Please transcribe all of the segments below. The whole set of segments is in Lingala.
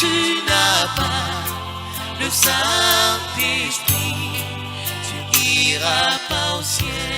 tu n'as pas le Saint-Esprit, tu n'iras pas au ciel.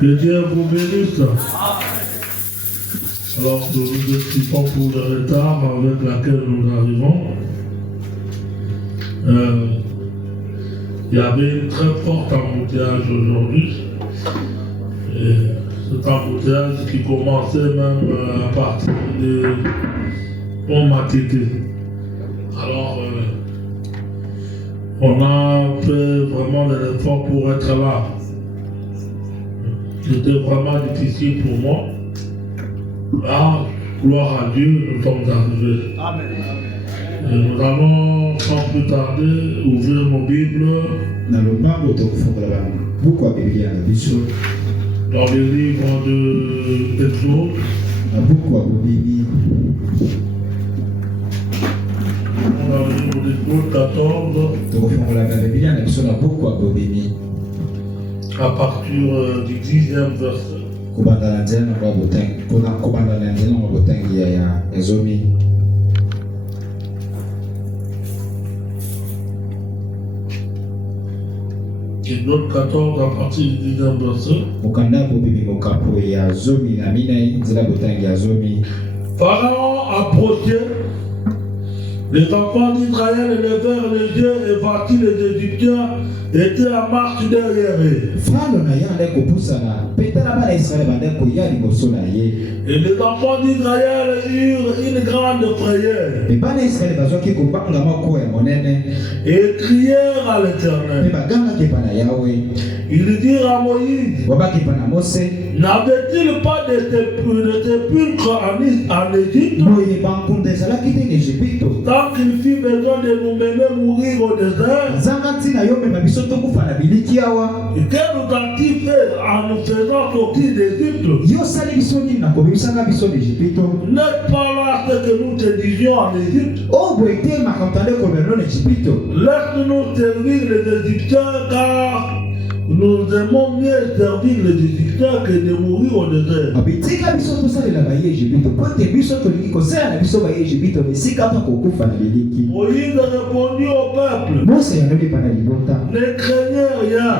Que Dieu vous bénisse. Alors, nous nous excusons pour le retard avec lequel nous arrivons. Il y avait une très forte embouteillage aujourd'hui. Et cet embouteillage qui commençait même à partir de Pont-Matété. Alors, on a fait vraiment l'effort pour être là. C'était vraiment difficile pour moi. Là, gloire à Dieu, nous sommes arrivés. Amen. Et nous allons, sans plus tarder, ouvrir nos Bibles dans les livres de Exode. Dans le livre d'Exode 14. À partir du 10e verset. Exode 14 à partir du 10e verset. Pharaon approchait, les enfants d'Israël levèrent les yeux et voici les Égyptiens étaient en marche derrière eux. Et les enfants d'Israël eurent une grande frayeur et crièrent à l'Éternel. Ils dirent à Moïse, N'avait-il pas de sépulcre en Égypte? Tant qu'il fit besoin de nous mener mourir au désert, et que nous a-t-il fait en nous faisant sortir d'Égypte? N'est-ce pas là ce que nous te disions en Égypte? Laisse-nous servir les Égyptiens, car nous aimons mieux servir les Égyptiens que de mourir au désert. Moïse répondit au peuple: ne craignez rien,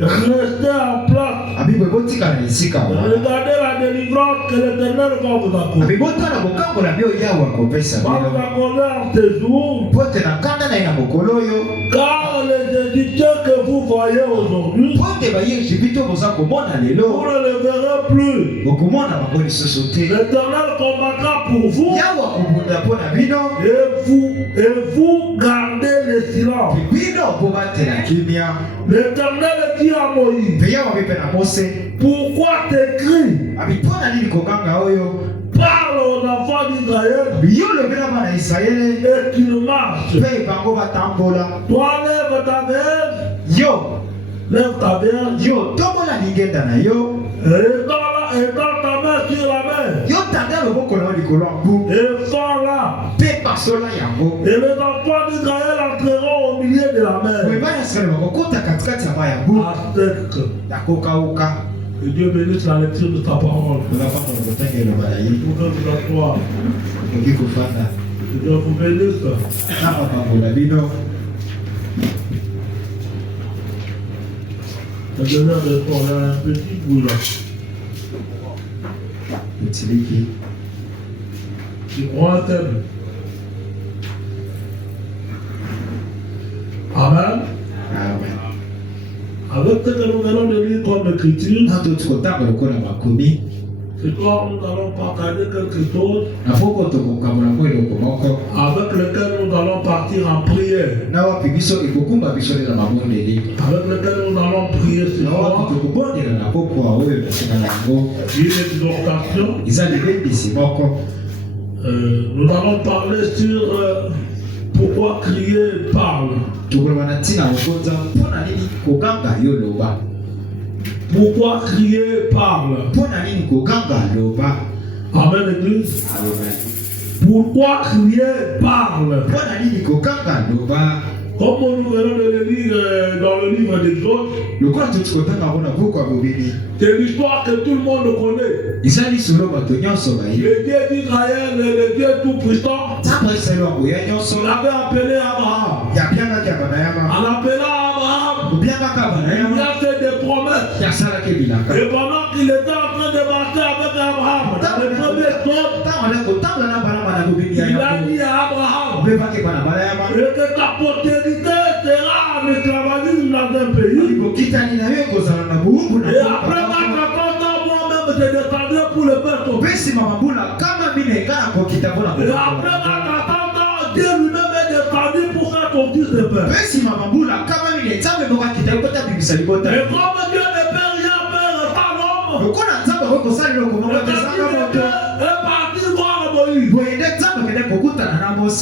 restez en place, regardez la délivrance que l'Éternel va vous accorder. Va vous accorder en ce jour, car les Égyptiens que vous voyez aujourd'hui, vous ne les verrez plus. L'Éternel combattra pour vous, et vous gardez le silence. L'Éternel dit à Moïse: pourquoi t'écris? Parle aux enfants d'Israël et qu'ils marchent. Toi, lève ta verge. Lève ta verge. Et dans ta main sur la mer. Et sors là. Et les enfants d'Israël entreront au milieu de la mer. Que Dieu bénisse la lecture de ta parole. Pour que vous asseoir. Que Dieu vous bénisse. La dernière leçon, il y a un petit bout là. Tu prends un thème. Amen. Avec ce que nous allons lire comme écriture, c'est quoi nous allons partager quelque chose avec lequel nous allons partir en prière. Avec lequel nous allons prier ce soir. Une exhortation. Nous allons parler sur pourquoi crier parle. Pourquoi crier parle. Amen, Église. Pourquoi crier parle. Comme nous venons de le lire dans le livre d'Exode, c'est l'histoire que tout le monde connaît. Le Dieu d'Israël, le Dieu tout-puissant, il avait appelé Abraham. En appelant Abraham, il a fait des promesses. Et pendant qu'il était en train de marcher avec Abraham, dans le premier Exode, il a dit à Abraham que ta postérité sera en esclavagisme dans un pays. Et après ma rencontre, moi-même, je descendrai pour le faire tomber. Et après ma rencontre, Dieu lui-même est descendu pour faire sortir ses pères. Et comme Dieu ne peut rien faire sans l'homme, est parti voir Moïse.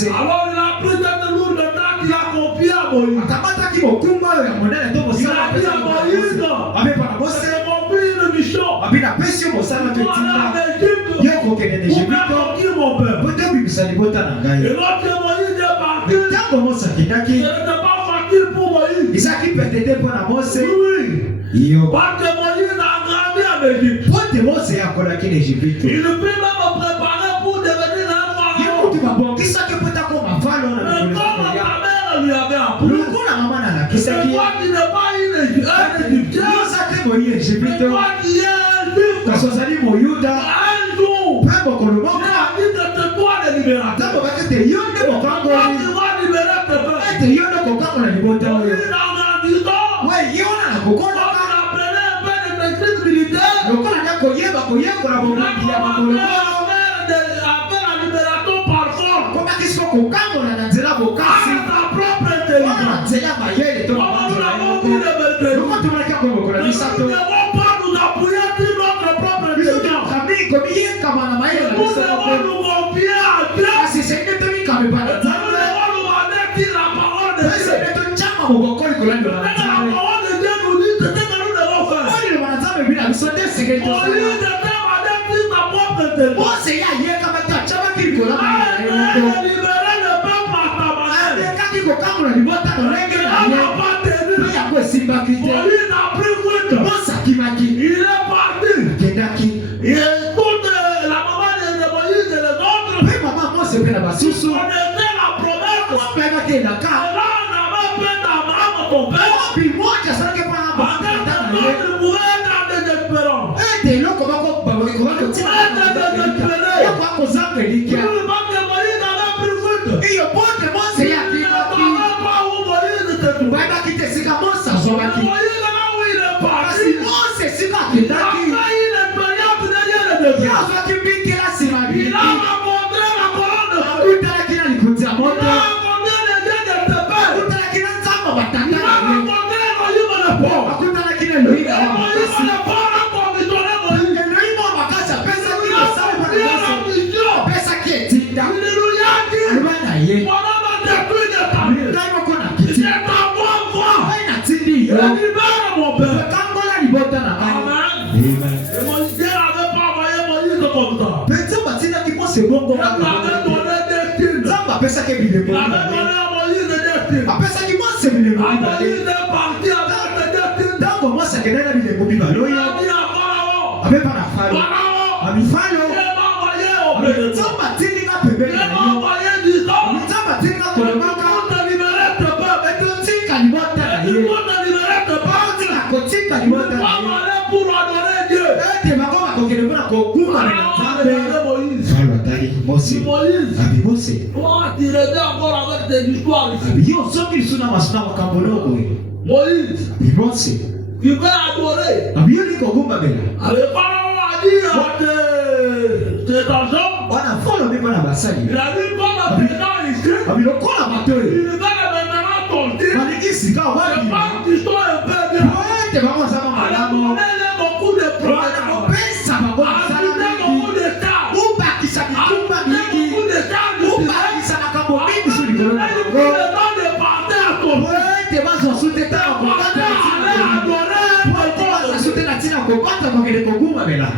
Alors il a pris cette lourde tâche qu'il a confiée à Moïse. Il a dit à Moïse, c'est rempli une mission. Pour aller en Égypte, pour faire sortir mon père. Et lorsque Moïse est parti, ce n'était pas facile pour Moïse. Oui. Parce que Moïse a grandi en Égypte. Il peut même préparer pour devenir un pharaon. Mais comme ta mère lui avait appris, c'est toi qui n'es pas un Égyptien, mais toi qui es un Juif, un jour, il a dit que c'est toi le libérateur. C'est toi qui vas libérer tes pères. Il a grandi tard. Quand il appelait un peu de maîtrise militaire, il a appelé la libération par force. Avec sa propre intelligence. Comment nous avons vu le maîtrise? Nous ne devons pas nous appuyer wana maile na bisa c'est une temi quand même pas c'est une chama mobokoli kolando na oli le wanazame bila bisonde secret Mose ya ye kama chama kilikola kati ko kamula libota no renge na ye ya ko simba kite Mose kimaki il est parti kendaki toute la maman de Moïse et les autres mais maman Mose pena basusu on était la promesse on pena kenda ka là on avait fait Abraham ton père puis moi je sais que pas de loko bako babo ko bako tina ya kwa ko zambe likia iyo pote Mose ya kiti baba kite sika Mose azobaki kasi Mose sika kitaki ya azobaki biki la simabi ila mamontre la colonne akutala kina likutia moto akutala kina nzamba batanga akutala kina loina c'est bon comme ça pesa ke bile bon apesa ki mo se bile bon tango mo sa ke na bile bon balo ya abe para falo ami falo tsamba tinga pebe na yo tsamba tinga ko maka liberate ba beto tinga ni bota na yo tinga ko tinga ni bota na yo pour adorer Dieu te makoma ko kele bona ko kuma na nzambe Moïse. Abi Mose. Toi, tu reviens encore avec des histoires ici. Abi yo soki suna masuna makambolo Moïse. Abi Mose. Tu veux adorer. Abi yo liko gumba bela. Le pharaon a dit à tes enfants. Wana folo mimi na basali. Il a dit comme un président ici. Abi lo kola matoi. Il va maintenant compter. Mali isi ka wapi. Je pense que toi un peu bien. Ouais, te vamos a malamo. On a beaucoup de problèmes. On pensa babo sana. Beaucoup de temps. Uba kisabikumba mingi. Uba kisamakambo mingi suli kolona. Ouais, te vas en soutenir ta kokata. Pour soutenir la tina kokata kwa kile koguma bela.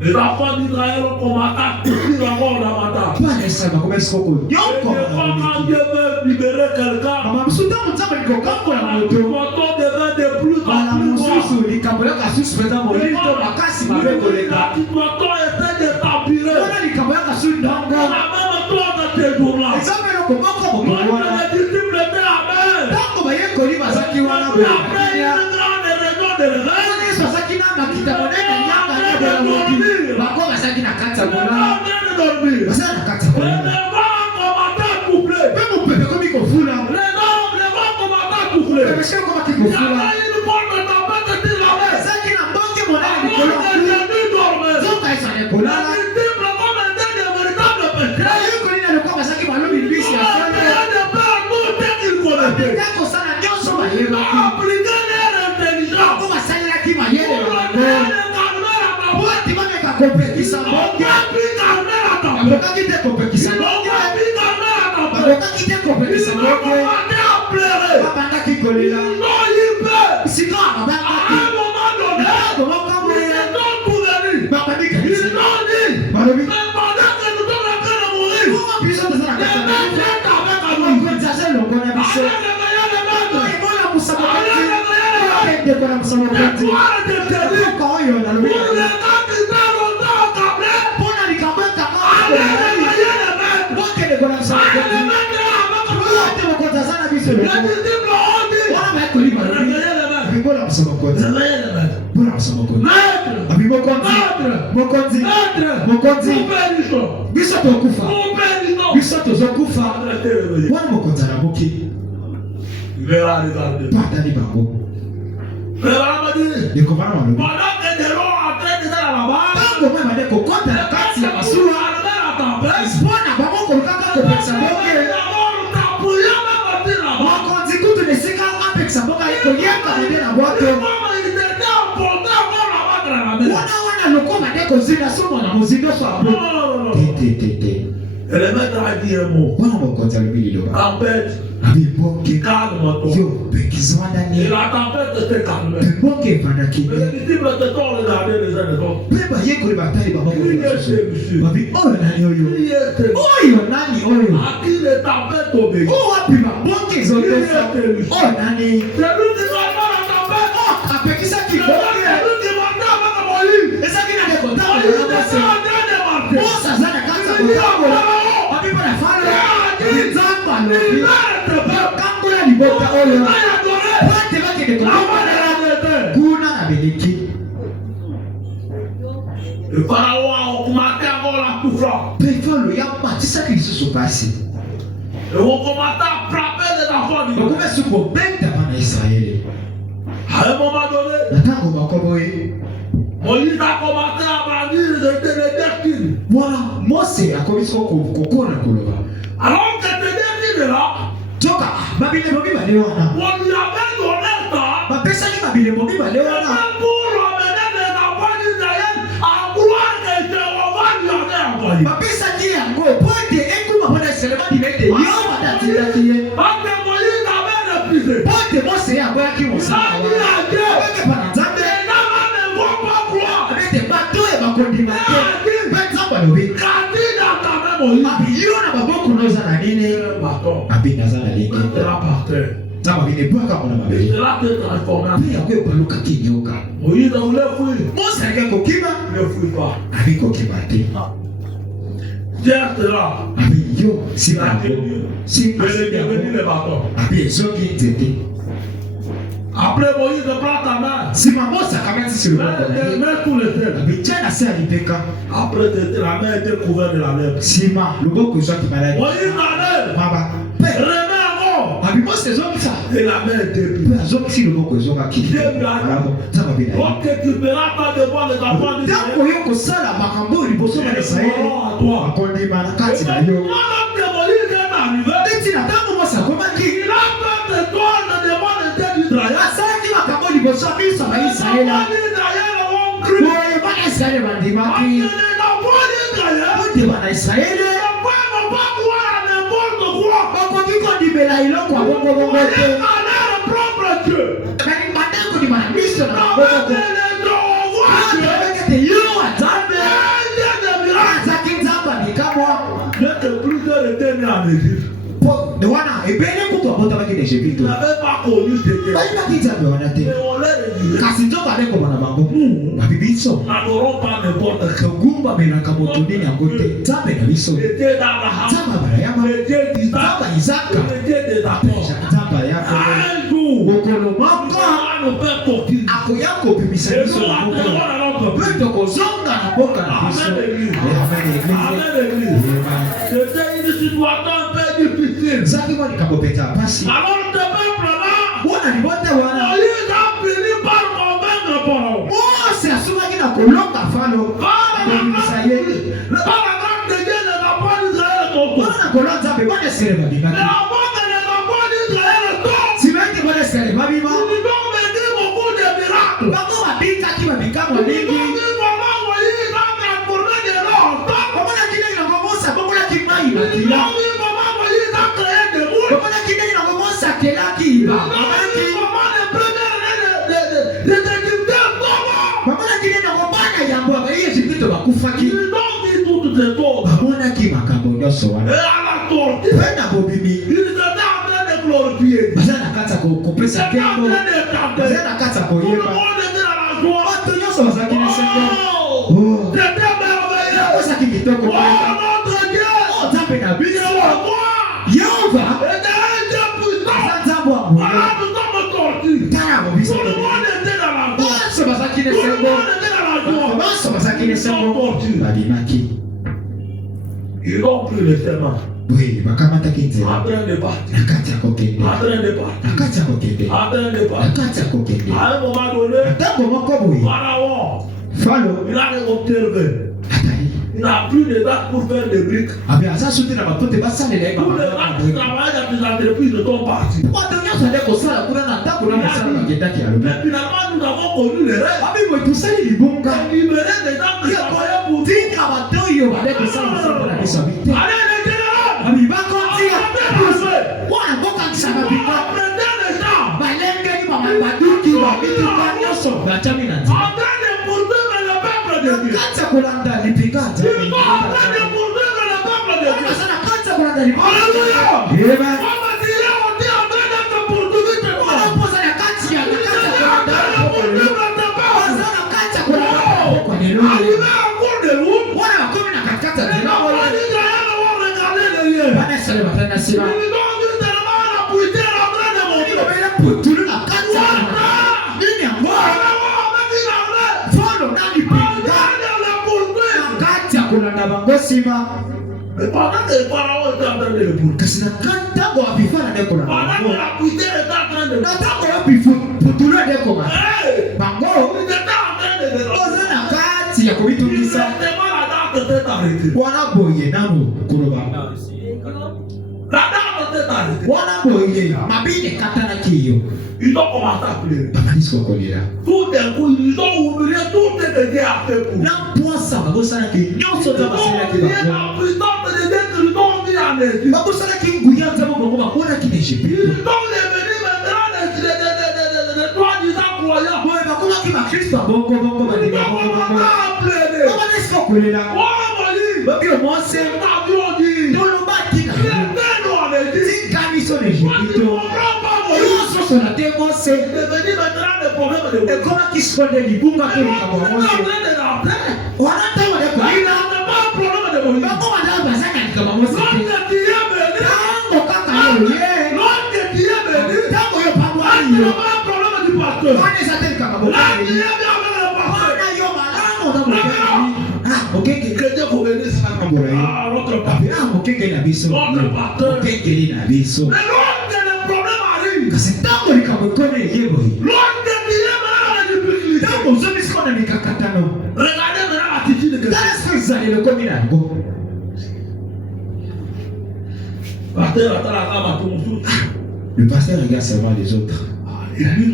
Les enfants d'Israël ont combattu tout d'abord dans ma table. Pas nécessairement comme est-ce qu'on Et quand Dieu veut libérer quelqu'un, Mama msuta mtama liko kambo la moto. Quand on devient de plus en plus susu likambola kasusu peta molito makasi mabeko leka. Quand on essaie de t'empirer, Ona likambola kasusu ndanga. même toi dans tes jours-là, Ezame loko moko on moko a wana. les disciples de Amen. Tango bayeko li bazaki wana Après bela. une grande réunion de l'évêque, Oni sosaki na makita monene nyaka na bela moki. Bako basaki na kata on mona. a bien dormi. Basaki na kata Et mona. les vents combattants couplés. Pepo pepe komi kofula. Les vents combattants couplés. Pepe sheko koma Il y kikofula. avait une forme de tempête de Israël. Basaki na mbonge monene On likolo. est venu dormir. Zoka isa Les nekolala. disciples comme étaient des véritables pécheurs. Ayuko nina lokwa basaki balobi bisi ya On sande. a de faire tout ce qu'ils connaissaient. Kako sana nyonso On bayeba. a appliqué leur intelligence. Bako basalelaki mayele Pour bango. donner le calmer à ta voix. Boti bameka kopekisa On mbonge. a pu calmer à ta voix. Bakokaki te kopekisa On mbonge. a pu calmer à ta voix. Bakokaki te kopekisa Ils ont mbonge. commencé à pleurer. Babandaki kolela. Ils ont eu peur. Sika À babandaki. un moment donné, Bakamwe. ils sont couvernés. Babandika. Ils ont dit, Balobi. mais pendant que nous sommes en train de mourir, Comment biso tozala les kata na mains biso. sont avec Ako nous. kwenzaje longola biso. Allez réveiller les maîtres. Ebola musabokati. Allez réveiller les maîtres. Kende kola musabokati. L'étoile de Jésus. Ko oyo na lobi. Pour les gens qui sont longtemps accablés, Pona likamata ka. allez réveiller les maîtres. Bokende kola Allez musabokati. les mettre avec nous. Wote bakozazana biso Les longo. disciples ont dit, Wana bayekoli balobi. réveillez les maîtres. Bibola musabokati. Réveillez les maîtres. Bola musabokati. Maître. Abi mokonzi. Mokonzi. Maître. Mokonzi. Vous bénissons. Biso tokufa. Vous bénissons. Biso tozokufa. Arrêtez de réveiller. Wana mokonzi alaboki. Il verra les armes. Patani bango. Mais voilà, m'a dit, Likovana walobi. pendant que des gens en train de faire là-bas, Tango mwe bade kokota na kati ya masuwa. Bona bango kolukaka kopekisa mbonge. Mokonzi kutu nesika apekisa mbonge ayekoliaka bende na bwato. Wana loko bade kozinga somo na mozinga so abo. Non. Té. Et le maître a dit un mot. Wana mokonzi alobi liloba. Tempête. Abi bonke. Calme-toi. Yo, bekizwa Et ndani. la tempête était calmée. Bonke pandaki. Mais les disciples étaient regardés les uns les autres. Beba yekoli batali baba. Qui est ce monsieur? Babi oyo nani oyo. Qui est ce monsieur? Oyo nani oyo. À qui les tempêtes obéissent? Oh wapi ba bonke zotosa. Oh nani. C'est lui qui va faire la tempête. Oh apekisa C'est kibonke. lui qui va faire la Moïse. Ezaki na dekota. Moïse était en train de marcher. Mosa zana kanza kotambola. Babi bana falo. Nzamba lobi. Kambola libota oyo. Bate bate de kotambola. Kuna na beleki. Le pharaon a augmenté encore la souffrance. Pefalo ya matisaki lisusu pasi. Et on commence à frapper les enfants du monde. Bakomesi kobeta bana Israeli. À un moment donné, Na ntango bakoboye. Moïse a commencé à brandir les destines. Mwana Mose akomisi kokona koloba. Alors que ces destines-là, Toka babile bobi bale wana. on lui avait donné ça. Bapesaki babile bobi bale wana. Pour emmener les enfants d'Israël à croire que Jéhovah lui avait envoyé. Bapesaki yango po ete ekuma mpona Israeli bimete yo badatindaki ye. Parce que Moïse avait refusé. Po ete Mose akoyaki Il mosala a dit wana. à Dieu, Oyoke pana Nzambe. les enfants ne vont pas croire. Abete bato e bakondima te. Mpe Nzambe alobi. Quand il a ta main Moïse, Abi yo na baboko noza na nini. bâton, Abi naza na il lenge. sera par terre. Nzambe abine ebwaka mona Il mabele. sera te transformé. Mpe yango ebalukaki nyoka. Moïse voulait fuir. Mose alaki kokima. Ne fuis pas. Abi kokima te. Pierre sera. Abi yo Il sima a yango. tenu. Sima Il est devenu yango. le bâton. Abi ezoki nzete. Après Moïse prend ta main. Sima Mose akamati sur le moko na ye. Mets tous les sels. Abi tia na se ya lipeka. Après, la main était couverte de la lèvre. Sima loboko ezwaki maladi. Moïse enlève. Maba. Mpe Remets encore. abi Mose ezokisa. Et la main était pure. Mpe azokisi loboko ezokaki. Malamu. Nzambe abi na ye. Donc tu verras pas devant les enfants du Ntango Seigneur. yo kosala makambo oyo liboso ya Israeli. À toi. Akondima na kati na Et yo. maintenant que Moïse est arrivé, Neti na ntango Mose akomaki. il a fait de toi le devant le Dieu d'Israël. Asalaki makambo liboso ya biso ya Israeli. Les enfants d'Israël ont cru. Boye bana Israeli Parce que bandimaki. les enfants d'Israël Bote bana Israeli. ne peuvent pas croire à n'importe quoi. Bakoki kondimela eloko ya bongo Ils te. à leur propre Dieu. Kani bande kondima na biso na Avec bongo. les Jéhovah Dieu. Ete yo Nzambe. Un Dieu de miracle. Azaki Nzambe alikamwa. Dès que plusieurs étaient nés en Égypte, De wana ebele kutu abotamaki na ils Ejipito. n'avaient pas connu ce Dieu. Bayibaki Nzambe wana te. Mais on leur disait, Kasi nzoka ndeko bana bango. Babi biso. n'adorons pas n'importe qui. Togumba melaka moto nini yango te. Nzambe na biso. Le Dieu d'Abraham, Nzambe Abrahama. le Dieu d'Isaac, Nzambe Isaka. le Dieu des apôtres. Nzambe Yakobo. Un jour, Mokolo il moko va nous faire sortir. akoya kobimisa Et biso nous na mokolo. attendons à notre Mpe but. tokozonga na mboka na biso. Amen l'église. Amen l'église. Amen l'église. C'était une situation un peu difficile. Ezalaki mwa likambo peta pasi. Alors ce peuple-là, Wana libota wana. Moïse a fini par convaincre Pharaon. Mose asungaki na kolonga falo. Kobimisa ye. Par la grâce de Dieu, les enfants d'Israël sont sauvés. Wana kolonga Nzambe bana esele Mais babimaki. avant que les enfants d'Israël tombent, Sibengi bana esele babima. ils ont vécu beaucoup de miracles. Bango babikaki babikamwa Ils ont mingi. vu comment Moïse a transformé de l'or en sang. Bamonaki ndenge nango Mose abongolaki mai Ils makila. ont vu comment Moïse a créé des moules. Bamonaki ndenge nango Mose akelaki Ils iba. ont vu comment les premiers des Égyptiens tombent. Bamonaki ndenge nango bana yango abayi Ejipito bakufaki. Ils ont vu toutes ces choses. Bamonaki makambo nyonso Et wana. à la sortie, Mpe na bobimi. ils étaient en train de glorifier. Baza na kati ya kopesa Ils étaient en nkengo. train de chanter. Baza na kati ya Tout le koyeba. monde était dans la joie. Bato nyonso bazalaki na sengo. Oh! Oh. C'était merveilleux. Ozalaki kitoko Oh, kaka. notre Dieu! Oh, Nzambe na biso. Jéhovah! Yehova Était un Dieu puissant. aza Nzambe wa moyo. Alors nous sommes sortis. Tala bobiso. Tout le monde était dans la joie. Nyonso bazalaki na Tout le sengo. monde était dans la joie. Nyonso bazalaki na Ils sont sengo. sortis. Babimaki. Ils ont pris le chemin. Boye bakamataki En nzela. train de partir. Na kati ya kokende. En train de Na partir. kati ya kokende. En train de Na partir. kati ya kokende. À un moment donné, Ntango moko boye. Pharaon, Falo il a observé. atali. Il n'a plus de date pour faire des briques. Abe aza sote na bato te basalela ye Tous les makambo gens ya qui boye. travaillent dans les entreprises sont partis. Bato nyonso ade kosala kuna na ntango na mosala bakendaki alobi. Mais finalement, nous avons connu les rêves. Abi boye tosali libonga. Libérer des gens qui travaillent tika batoyo baleko sana na bisa vite abibako tia wana boka kisaba biko balenge ni mama baduki wa bitu kanyoso bachami na tia kata kulanda lipigata sana kata kulanda lipigata wanaboye namo kuroba wanaboye mabine katana kiyo ils ont commencé à pleurer. Tout d'un coup, ils ont oublié tout ce que Dieu a fait pour eux. Ils ont oublié la puissance de Dieu qu'ils ont mis en Égypte. Ils sont devenus maintenant les soi-disant croyants. Ils ont commencé à pleurer. Oh Moïse, t'as dit, il était nous en Égypte. C'est devenu maintenant le problème de Moïse. Comment qui se fait des bunga que nous avons Moïse. On a pas de problème. Il n'a pas de problème de Moïse. Comment on a besoin de Moïse? Lorsque tu es venu, lorsque tu es venu, il n'a pas de problème du pasteur. Là, tu es venu avec le pasteur. Ok, chrétien pour venir ça comme notre pasteur. Notre pasteur. Mais lorsque le problème arrive, c'est tant que les Camerounais y est bon. Lorsque tu es malade à la difficulté, regardez maintenant l'attitude que c'est le communal. Le pasteur regarde seulement les autres. C'est devenu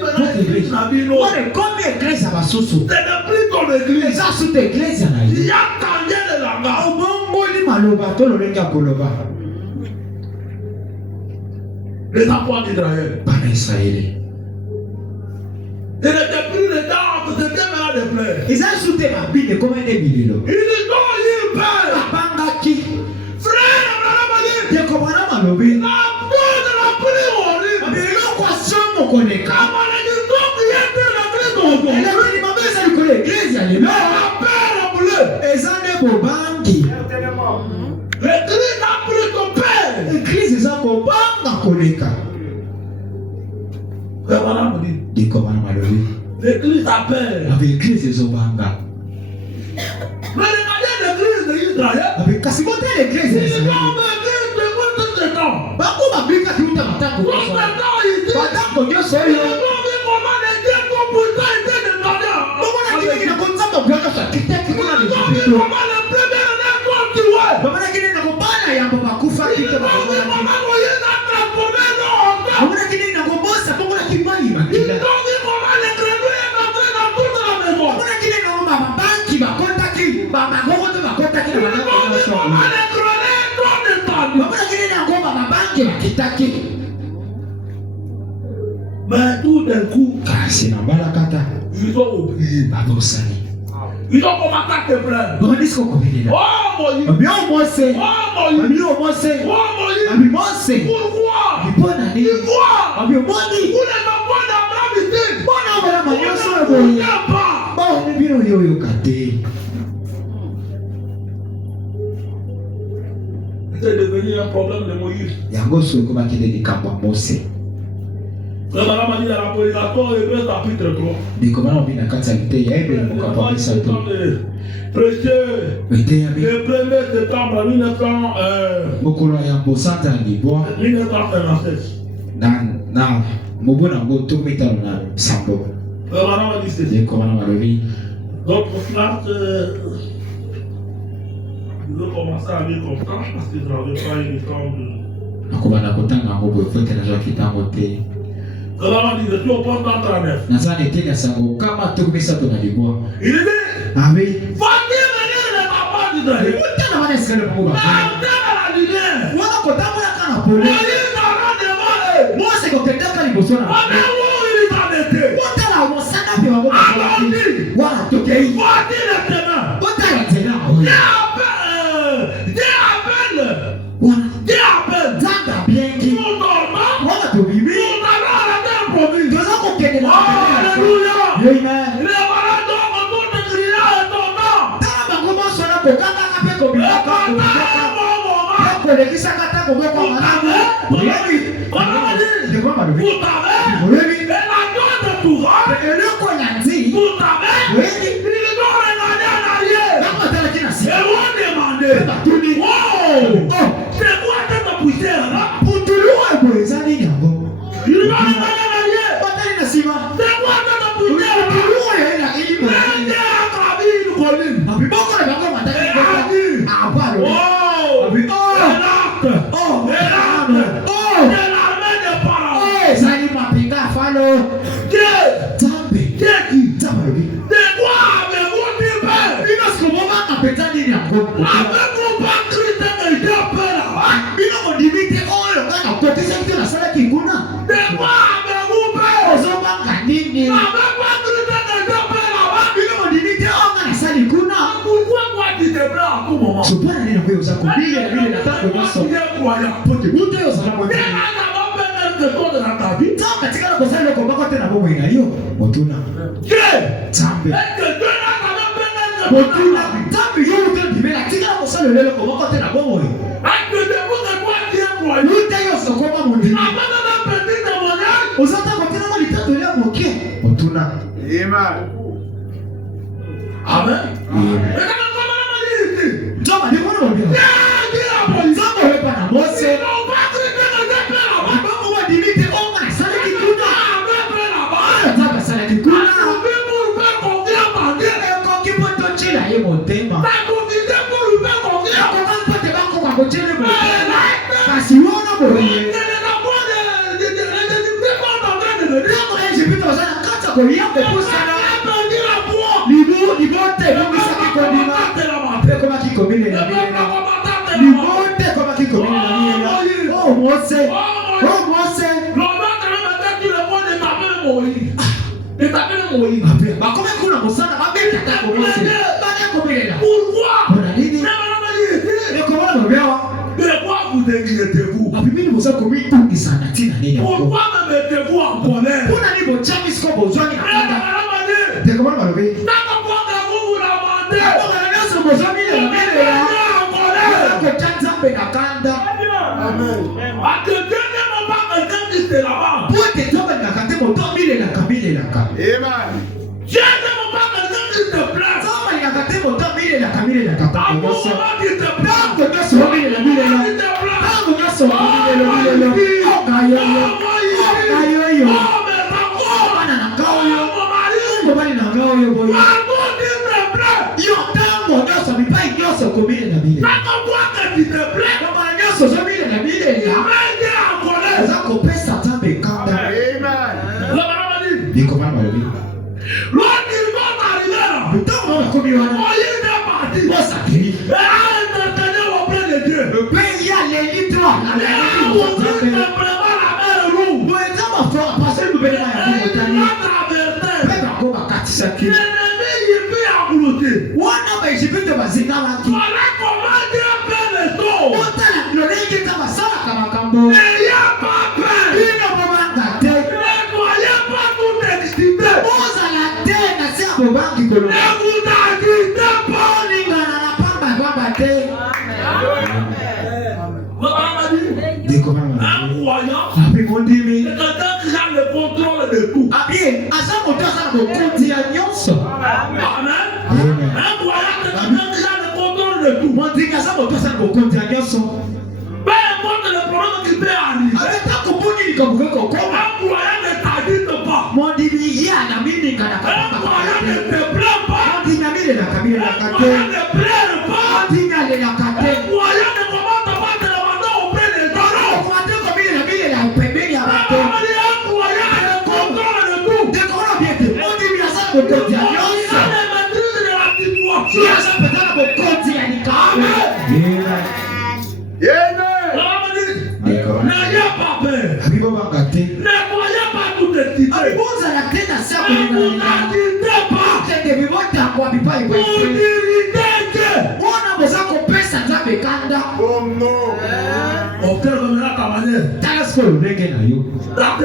maintenant l'église Nabino. Combien d'églises à Bassoso? C'est ne plus ton église. Ça sous l'église à Il y a changé de langage. Au bon ni maloba, tout le monde a koloba. Les enfants d'Israël. Pas d'Israël. Ce n'était plus le temps, c'était maintenant de pleurs. Ils ont sauté ma bille comme un débile. Ils ont eu peur. Bangaki. Frère, Abraham a dit. Il y a comme un malobi. La peur de la pluie horrible. Mais l'équation me connaît. Comme on a dit, donc il y a de la pluie. Elle a dit, ma mère, c'est que l'église, elle est là. La peur a bleu. Ils ont des beaux banquis. L'église a pris ton père. L'église, ils ont des banques à connaître. L'église a peur. L'église est au banga. Mais regardez l'église d'Israël. Avec Cassimote, l'église est au banga. L'église de tout le temps. Pourquoi ma bique a tout le temps? Tout le temps ici. Pendant qu'on y a seul. Comment les dieux sont pourtant été demandés. Comment la digue n'a pas de temps pour faire ça? Qui t'a qui comment les premiers élèves sont tués. Comment la digue n'a pas de temps pour faire Koufa qui te va voir. Comment Moïse a transformé l'eau. Comment la digue n'a pas de temps pour la qui maille. Mais tout d'un coup, ils ont oublié. Ils ont commencé à te plaindre. Oh Moïse! Oh Moïse! Pourquoi? Vous les enfants d'Abraham ici. C'est devenu un problème de Moïse. Le madame a dit dans la prédication, Hébreux chapitre 3. Prêché le 1er septembre 1956. Le madame a dit ceci. Notre classe, ils ont commencé à vivre comme ça parce qu'ils n'avaient pas une histoire de... Le madame a dit, je suis au point 39. Il dit, Amen. Faut-il venir de la part du Dieu? Utana wana esale bango ba. Utana la lumière. Wana kotambola kana pole. Mose kokendaka liboso na. Utana mosaka pe bango ba. Wana tokei. Utana tena. Zanda bienki. Wana tobibi. Toza kokende na. Amen. Pourquoi me mettez-vous en colère?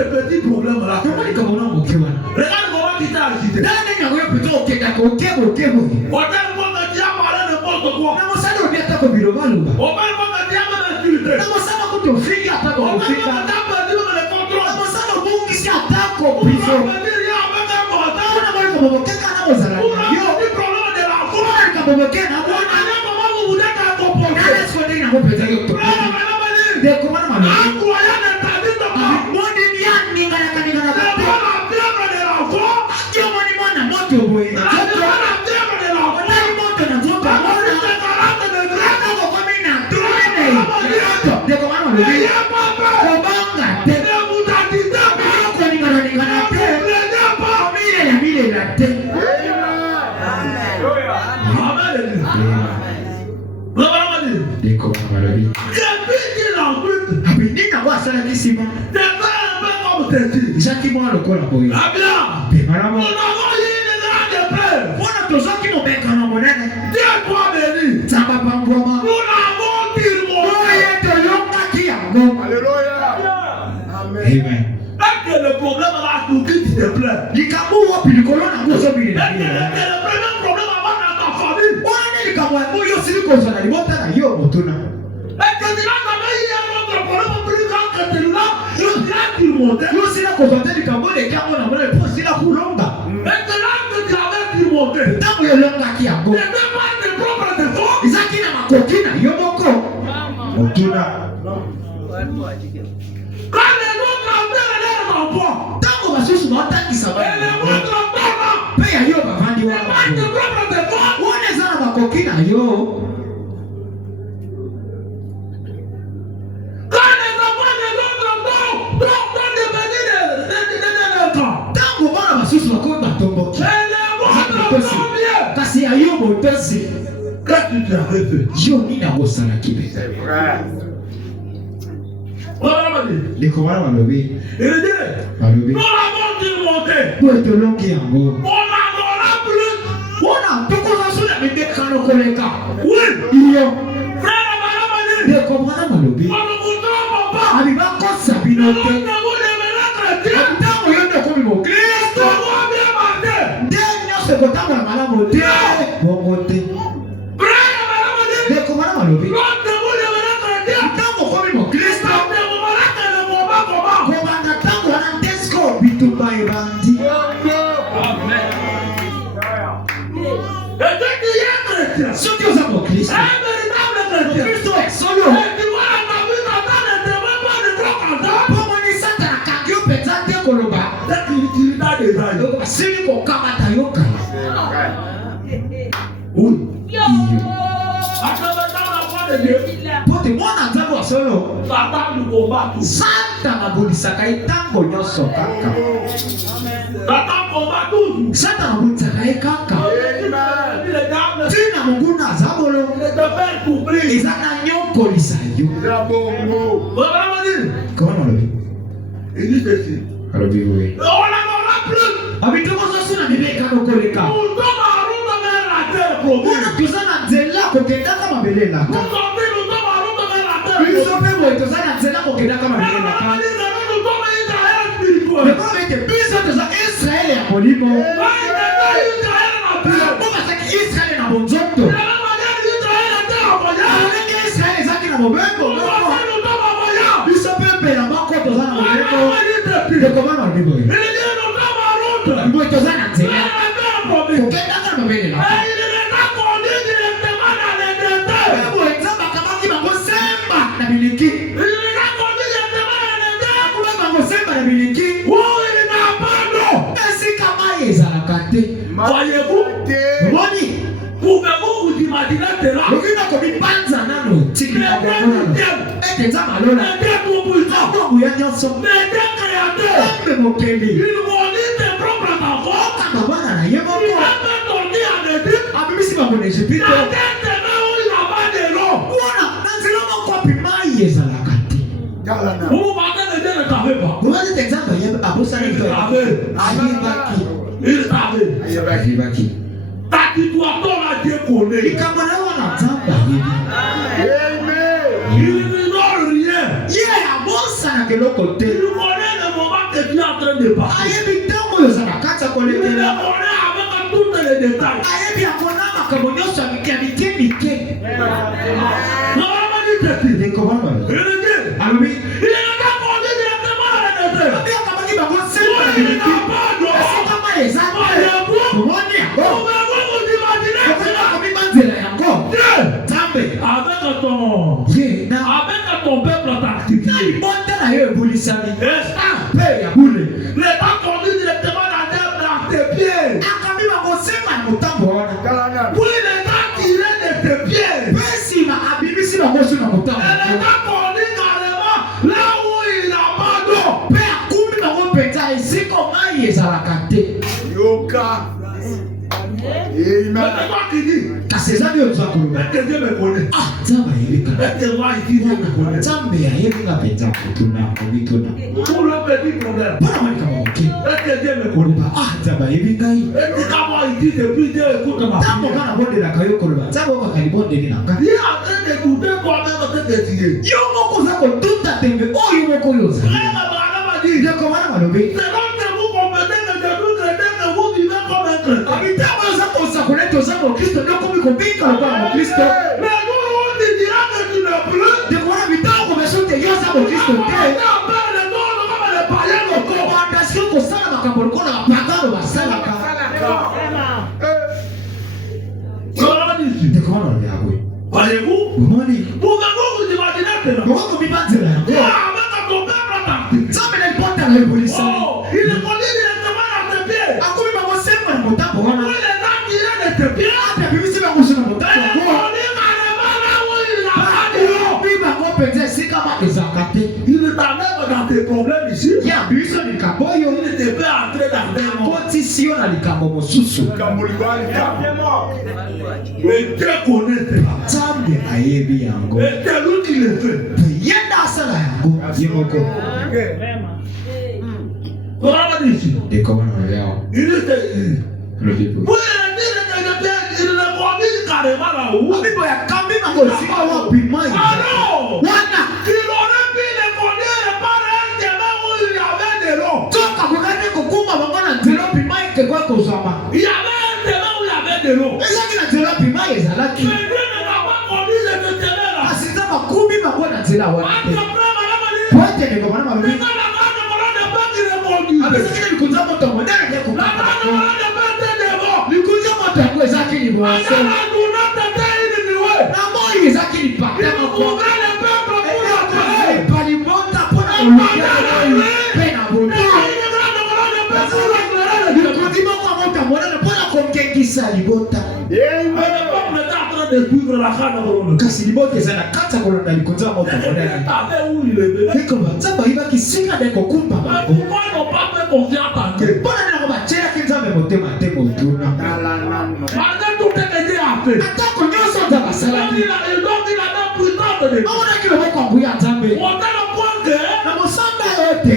petits problèmes là. Regarde comment tu t'es agité. Amen. Le problème là, tout qui te plaît. Le premier problème avant dans ta famille. Et que tu n'as jamais eu un autre problème plus grand que celui-là, tu l'as qu'il montait. Et que là que tu avais qu'il montait. C'était pas tes propres défauts. Quand les autres avaient leur emploi, et les autres avaient c'est pas tes propres défauts. Quand les enfants des autres sont devenus des qu'est-ce que tu avais fait? Nous l'avons démonté. On n'adora plus. Oui. Frère Abaramani. On ne vous trompe pas. Nous devons devenir chrétiens. Christ doit bien marcher. Frère Abaramani. Voyez-vous, pouvez-vous vous imaginer cela? Ils vont dire tes propres enfants. Ils vont tourner en Égypte. La tête est là où il n'y a pas de l'eau. Vous partez de Dieu ne savez pas. Il savait. Ayebaki. Tati tu atona décoller. Ikamana wana tamba hivi. Il n'ignore rien. Yeah, bossa na keloko te. Il connaît le moment que tu es en train de parler. Ayebi tango yo sana kata Il le kolekela. connaît avec tous les détails. Ayebi akona makambo nyonso ya mike. Normalement, il te dit. Ndeko bana. Il le dit. Alobi. Il n'est pas conduit directement à la détail. Obi akamaki bango sema na Il biliki. n'a pas d'eau. Esi kama ezali. Omoni yango. Pouvez-vous vous imaginer Okona cela? komi banzela yango. Dieu, Tambe. avec ton peuple t'activité. Bonta na yo ebulisami. Est-ce Pe ya bule. n'est pas conduit directement dans tes pieds? Akami bango sema na motambo wana. Puis il est tiré de tes pieds. Pesi ma abimisi bango so na motambo. Elle n'est pas conduit carrément là où il n'a pas d'eau. Pe akumi bango penza esiko mai ezalaka te. Mais c'est toi qui dis. Kasi ezali oyo toza koloba. Est-ce que Dieu me connaît? Ah, nzambe ayebika. Est-ce que moi ici Dieu me connaît? Nzambe ayebika penza kotuna kobituna. Pour le petit problème. Mpona manika mamoke. Est-ce que Dieu me connaît? Koloba ah nzambe ayebika ye. Est-ce que moi ici depuis Dieu écoute ma Ntango prière? nga nabondelaka yo koloba nzambe okaka libondeli na nga. Il est en train de douter toi-même en train de tirer. Yo moko oza kotuta tembe oyo moko oyo ozali. Frère Abraham a dit, ndeko wana malobi. c'est lorsque vous comprenez que je vous traite que vous vivez comme un chrétien. Abitango oza kosakole toza mokristo nokomi kobika lokola mokristo. Mais nous, on te dira que tu n'es plus. ndeko wana bitango komeso te yo oza mokristo te. Kobandasi yo kosala makambo lokola bapagano basalaka. ndeko wana lobi yakwe. Voyez-vous, omoni pouvez-vous vous imaginer cela? okokomi banzela yango. Avec ton peuple t'active. nzambe na libota na ebolisami. Oh, il est conduit directement dans tes pieds. akomi bango semba na motambo Pour wana. les gens tirés de tes pieds. ape abimisi bango so na motambo Elle est yango. conduite carrément là où il n'a pas d'eau. obi bango mpenza esika ma ezalaka te. Il ne t'enlève dans tes problèmes ici. ya biso na likambo oyo. Il ne te fait entrer dans tes mots. akotisi yo na likambo mosusu. Mais Dieu connaît tes parents. nzambe ayebi yango. Et c'est lui qui le fait. ye nde asala yango ye moko. Voilà ici. ndeko wana lobi awa. Il était. lobi po. Vous allez dire que il le conduit carrément là-haut. obibo yakambi bango esika wapi mai. Alors, wana il aurait pu le conduire par un chemin où il y avait de l'eau. toka kokani kokuma bango na nzela opi mai ekekwa kozwama. Il y avait un chemin où il y avait de l'eau. ezalaki na nzela opi mai ezalaki. Mais Dieu ne va pas conduire ce chemin-là. kasi nza bakubi bango na nzela wana Parce te. que frère, madame, elle dit, po ete ndeko wana mais malobi. quand la grande parole de Père qui le conduit, apesaki na likonza moto ya monene nde la kokanga grande bango. parole de Père te devant. likonza moto yango ezalaki liboso. Alors, nous n'avons pas une nuée. na moi ezalaki lipata Il moko. couvrait le peuple pour le trouver. epalimota mpona koluka mpe na boto. likonzi moko ya moto ya monene mpona kokengisa libota. kasi libota eza na kati ya kolanda likonzi ya moto ya monene. ekoba nzambe ayibaki sika nde kokumba bango. mpona nango batielaki nzambe motema te motuna. atako nyonso nza basalaki. amonaki loboko ya nguya nzambe. na mosamba yo te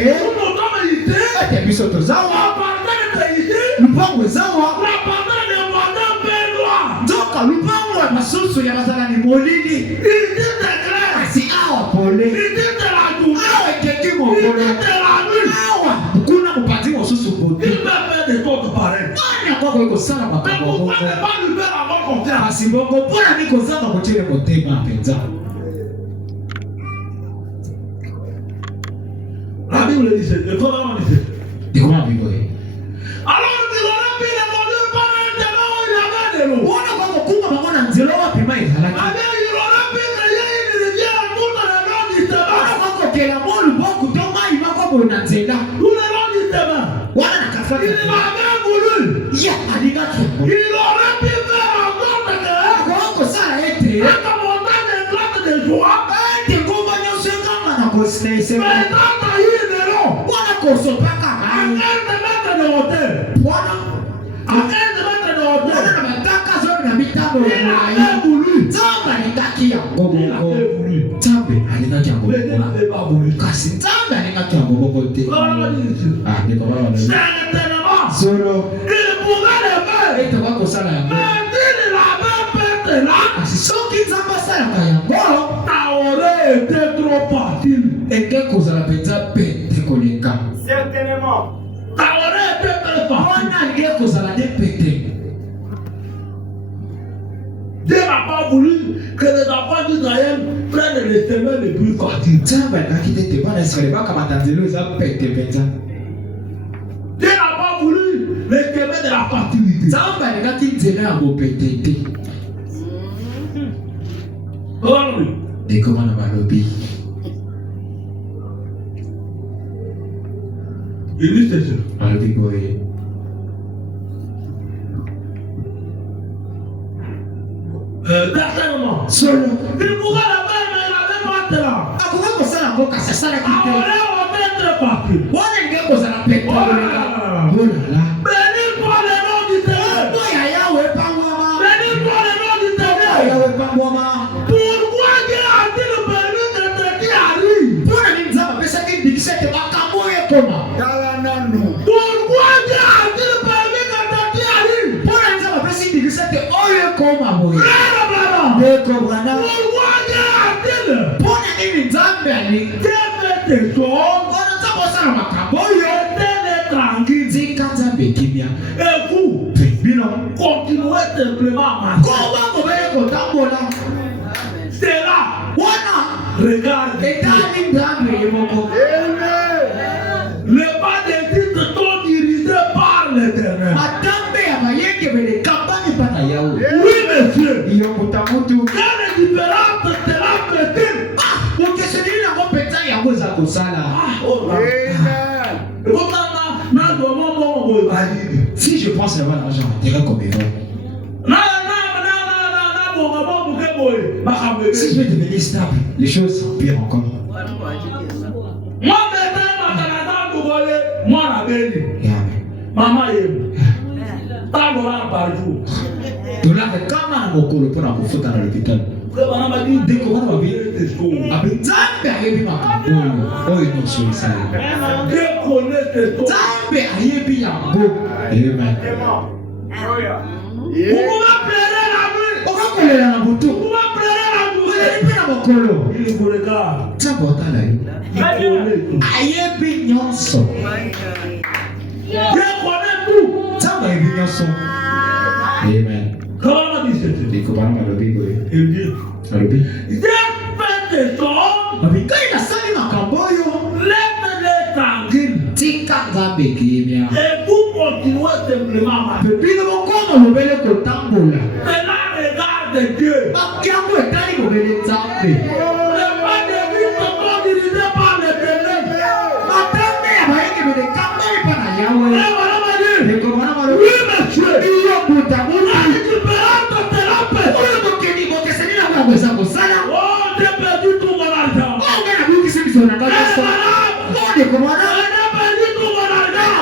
ete biso tozawa lupango ezawa. nzoka lupango ya basusu ya bazalani molili. kasi awa pole awa ekeki mokolo awa kuna mopanzi mosusu bote. ani akokoki kosala makambo bongo kasi bongo mpona ni kozanga kotiele motema mpenza. La Bible dit c'est comment on dit. ndikoma biboye. Alors tu aurais pu le conduire par un chemin où il y avait de l'eau. wana kwa kokumba bango na nzela wapi mai ezalaki. Alors il aurait pu créer une rivière tout le long du chemin. wana kwa kokela mo luboku to mai moko boye na nzela. Tout le long du chemin. wana na katikati. Il avait voulu. ya alingaki yango. Il aurait pu faire en sorte que akoki kosala ete cette montagne éclate de joie. ete ngomba nyonso ekanga na kosinaisengo. Mais quand il y a eu de l'eau, wana kosopaka à mai. 15 mètres de hauteur, wana à 15 mètres de wana hauteur, na bataka zomi na mitano ya il molai. avait voulu. nzambe alingaki yango Il bongo. avait voulu. nzambe alingaki yango Mais Dieu bongo. n'avait pas voulu. kasi nzambe alingaki yango bongo te. Voilà, dit. ndeko bana balobi. Certainement, solo il pouvait kosala yango. Soki nzambe asalaka yango, été trop facile. eke kozala penza pete koleka. Certainement. Aurait été très facile. Wana eke kozala de pete. Dieu n'a pas voulu que les enfants d'Israël prennent les chemins les plus faciles. Nzambe alingaki te te bana Israele bakamata nzela eza pete penza. Dieu n'a pas voulu les chemins de la facilité. Nzambe alingaki nzela ya bopete te. Regardez. Ndeko bana balobi. Il dit c'est sûr. Balobi boye. Personnellement. Solo. Il pourrait la faire, mais il n'avait pas de là. Akoka kosala ngo kasi asala kite. On est très facile. Wana eke kozala pete koleka. Olala. Bénis-toi le nom du Seigneur. Boya yawe pangwama. Bénis-toi le nom du Seigneur. Yawe pangwama. Pourquoi Dieu a-t-il permis que ce qui arrive? Mpona nini nzambe apesaki ndikisa ete makambo oyo ekoma. Pourquoi Dieu a-t-il permis que ce qui arrive? Mpona nini nzambe apesi ndikisa ete oyo ekoma boye. Frère Abraham. Ndeko bwana. Pourquoi Dieu a-t-il Mpona nini nzambe alingi. fait des choses? Mpona nzambe osala makambo oyo. Était tranquille. Tika nzambe kimia. Et vous, Bino. continuez simplement à marcher. Koba kobele kotambola. C'est là. Wana. Regarde. Etali nzambe ye moko. Les pas des titres sont dirigés par l'Éternel. Matambe ya bayekebele kampani mpana yawe. Oui, monsieur. Iyo mutamutu. Quelle différence cela fait-il? Mokeseni nango mpenza yango eza kosala. Si je pense avoir l'argent, intérêt comme il faut. Si je vais devenir stable, les choses sont pires encore. Dollar kama na mokolo mpona kofuta na l'hôpital. Ndeko wana babi abe nzambe ayebi makambo oyo nyonso esali. Nzambe ayebi yango. Amen. Okakolela na butu. Oleli mpe na mokolo. Nzambe otala yo. Ayebi nyonso. Nzambe ayebi nyonso. Amen. Ndeko bana balobi boye. Alobi. Babingai nasali makambo oyo. Tika nzambe kimia. Bino mokono mobele kotambola. Bakiango etali mobele nzambe. Matambe ya bayekebele kampani mpana yawe. Ndeko bana balobi. Iyo kutamutu. Oyo mokeni mokeseni na mwana kweza kosala. Ongena bukisi biso na kaso. Ndeko bana.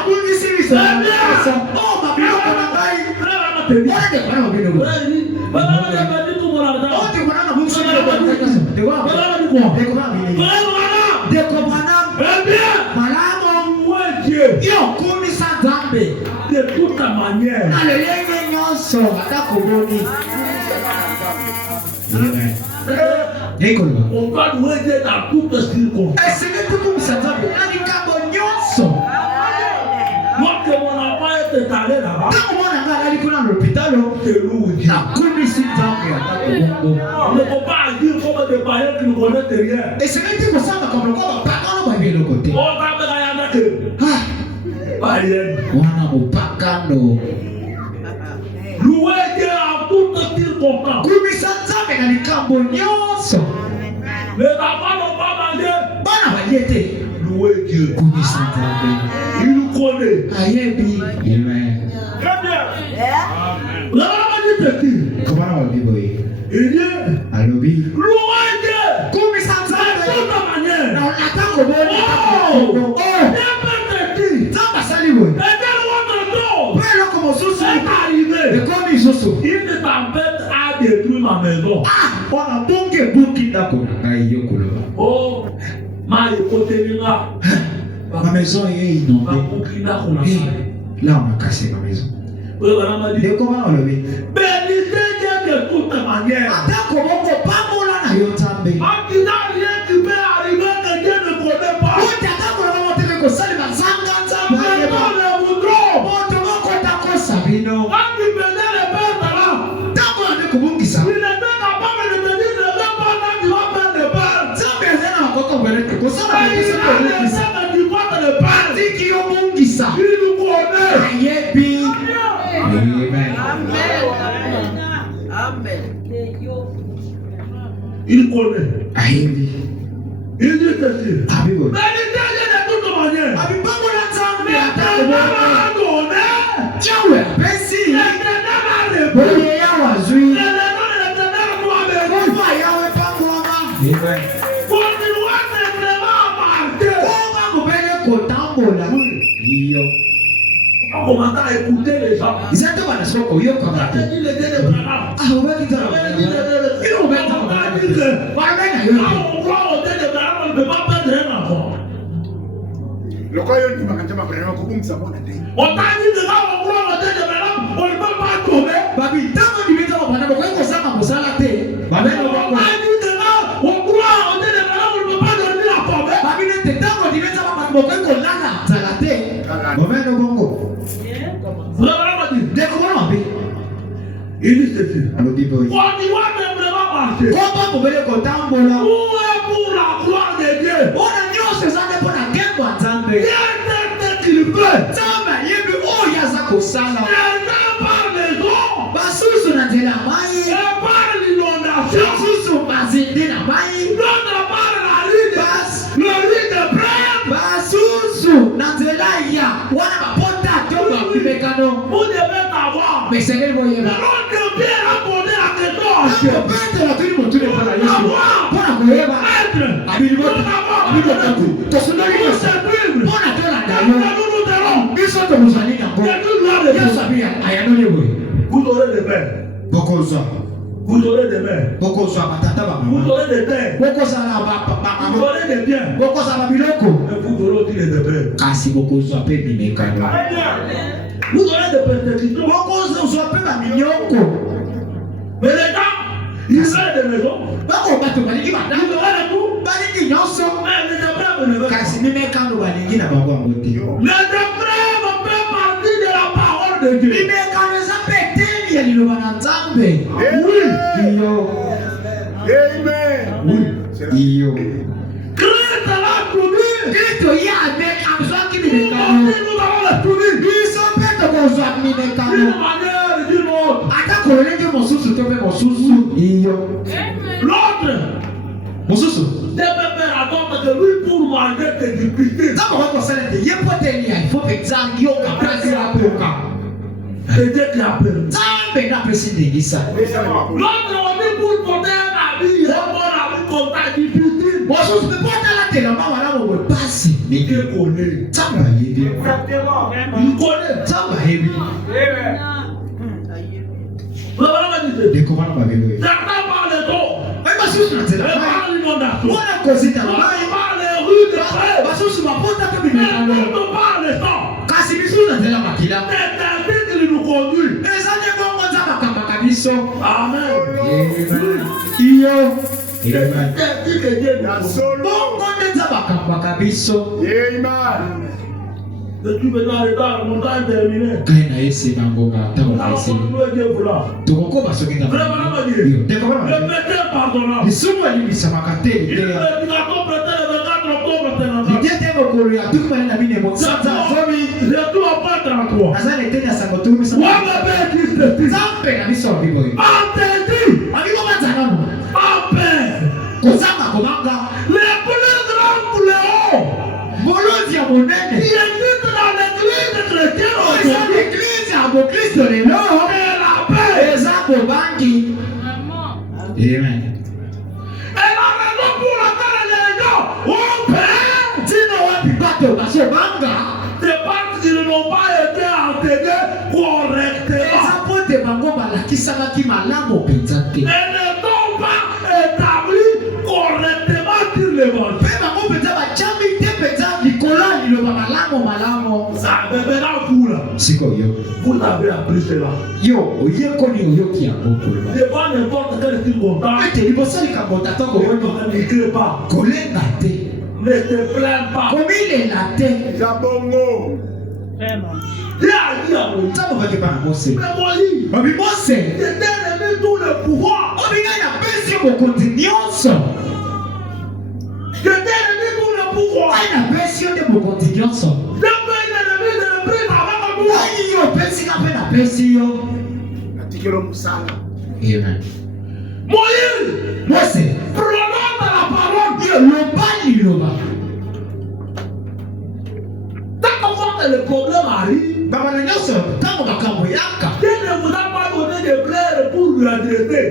Bukisi biso na kaso. Oh mabiloko na ngai. Wana ndeko bana mobile go. Oh ndeko bana bukisi biso na kaso. Ndeko bana mobile. Ndeko bana. Malamu. Yo kumisa nzambe. De toute manière. Na lelenge nyonso atakoboni. Amen. On va louer Dieu dans toutes circonstances. Esenge tukumisa nzambe na likambo nyonso. Moi que mon enfant est allé là-bas. Tango mwana nga alali kuna na l'hôpital, nakumisi nzambe atakobongo. On ne peut pas agir comme des païens qui ne connaissent rien. Esenge ti kosala comme lokola bapakano bayebi eloko te. On va faire rien que païen. Wana mopakano. Louer Dieu en toutes circonstances. Kumisa nzambe na likambo nyonso. Les enfants n'ont pas mangé. Bana balie te. Louer Dieu. Kumisa nzambe. Il nous connaît. Ayebi. Amen. Très bien. La maman dit petit. Comment on dit boy? Il dit. Alobi. Louer Dieu. Kumisa nzambe. De toute manière. Na atakoboni. Oh. Nzambe asali boy. Une tempête a détruit ma maison. Oh, ma maison est inondée. Là, on a cassé ma maison. De comment on le vit? Bénissez Dieu de toute manière. Attends comment on pas mon là na yotambe. En disant rien qui peut arriver que Dieu ne connaît pas. On t'attend pour le monter que ça les mazanga nzamba. Maintenant le voudront. On te montre qu'on t'a quoi sabino. Quand tu faisais le père là. Tant qu'on a kubungi ça. Il était capable de te dire ne vais pas là tu vas faire le père. Nzambe ezana makoko mbele ko ça va Il être a dit que tu vas faire le père. Tiki yo bungi ça. Il nous connaît. Ayebi. Amen. Amen. Il connaît. Ayebi. Il dit ceci. Abibo. Bénissez Dieu de toute manière. Abibango na nzambe L'éternel ata a donné. Yahweh besi. L'éternel a répondu. Oye yawa zui. L'éternel doit bénir. Ofa Yahweh pangoma. Amen. Continuez simplement à marcher. Konga mubele kotambola. Iyo. On commence à écouter les gens. Izate bana soko yo On kama. a dit les deux de Branham. Ah obaki tara. Ilo obaki On tara. a dit que Wamena quand yo. on croit au deux de Branham, on ne peut pas perdre un enfant. Lokoyo ni makanja mabrema kubungisa bona te. On a dit que quand on croit au deux de Branham, on ne peut pas tomber. Babi tango dibeta bana bako ko sanga musala te. Bamena On bako. a dit que quand on croit au deux de Branham, on ne peut pas dormir à tomber. Babi ne te tango dibeta bana bako ko langa zala te. Bamena bongo. Branham a dit. De comment on fait? Il dit ceci. Allo biboy. Continuez simplement à marcher. Komba mubele kotambola. Où est pour la gloire de Dieu? Ona nyose zane pona kembo nzambe. Dieu sait ce qu'il veut. Nzambe yebi oyo aza kosala. Dieu par les eaux. Basusu na nzela mai. Et par l'inondation. Basusu bazinde na mai. D'autre part la rue le riz de Brême. Basusu na nzela ya wana bapota toba bimekano. Vous devez savoir. Mais c'est quel moyen là? Lorsque Pierre a posé la question à Dieu. Pete la tuli motule pala Yesu. Pona koyeba. Abilibota. Abilibota tu. Tosundali Nous Yesu. servir. Pona tola Et dayo. nous allons. Biso to muzali na Et go. nous allons. Yesu abia ayano lewe. Vous aurez des mains. Bokoza. Vous aurez des mains. Bokoza batata ba Vous mama. aurez des terres. Bokoza na ba Vous mama. aurez des biens. Bokoza ba biloko. Et vous aurez aussi des biens. Kasi bokoza pe bimekano. Vous aurez des persécutions. Bokoza usope ba minyoko. Mais les gens, ils ont des maisons. Bako bato balingi Ils badako. auront des coups. Balingi nyonso. Mais les Hébreux ne veulent pas. Kasi mimekano balingi na bango yango te. Les Hébreux ne peuvent partir de la parole de Dieu. Mimekano eza pe teli ya liloba na Nzambe. Oui. Iyo. Amen. Iyo. Christ l'a promis. Kristo ye amezwaki Nous mimekano. aussi, nous avons le promis. Biso mpe tokozwa D'une mimekano. manière et d'une autre. Ata kolenge mosusu to mpe mosusu. Iyo. L'autre Mosusu. devait faire attendre que lui pour manger que du piqué. Nzambe akokosala ete ye mpo teli ya ifo mpenza yoka place ya poka. C'est Dieu qui a permis. Nzambe napesi ndengisa. L'autre on dit pour porter un habit, un bon habit comme ça, difficile. Mosusu mpe mpo otala telema malamu boye pasi. Dieu connaît. Nzambe ayebi. Il connaît. Nzambe ayebi. Le Branham dit Ndeko wana babelo ye. certains par les eaux, Oye basusu na et nzela mai. par l'inondation, Wana kozita na d'autres mai. par les rues de Brême, Basusu bapota mpe et bimekano. d'autres par les sangs. Kasi biso na nzela makila. C'est ainsi qu'il nous conduit. Eza nde bongo Nzambe akambaka biso. Amen. Iyo. C'est ainsi que Dieu nous conduit. Bongo nde Nzambe akambaka biso. Amen. Et tu veux dans le temps, mon temps est terminé. Kai na yese na ngonga Nous ntango na allons yese. continuer Dieu vouloir. Tokokoma soki na Vraiment, Iyo. Dieu. Ndeko wana Le babelo. péché pardonnable. Lisumu alibisamaka te Il liteya. a complété le 24 octobre 1954. Lite te mokolo ya tukimani na mine mosanza zomi. C'est tout en fait en toi. Naza leteni ya sango tukumisa. Wanga be Christ Fils. Nzambe na biso abiboye. Entendez. Abiko banzanano. Amen. Kozanga kobanga. Les plus grands fléaux Molodi ya qui monene. existent dans l'église chrétienne Eza aujourd'hui, l'église ya bokristo lelo. c'est la paix. Eza kobangi. Amen. Et la raison pour laquelle les gens ont peur, Tina wapi bato basobanga. c'est parce qu'ils n'ont pas été enterrés correctement. Eza pote bango balakisaki malamu mpenza te. Et ne sont pas établis correctement sur l'évangile. Mpe bango mpenza bachambi te mpenza likolo ya liloba malamu malamu. Ça me maintenant vous là. Vous avez appris cela. Devant n'importe quel type de contact, ne crée pas. Ne te plains pas. Zabongo. Dieu a dit à Moïse, mais Moïse, je t'ai remis tout le pouvoir. Je t'ai remis tout le pouvoir. Je peux l'ennemi de le prendre avec moi. Atikelo musala. Moïse, prononce la parole. Quand le problème arrive, Dieu ne vous a pas donné de plaire pour lui adresser.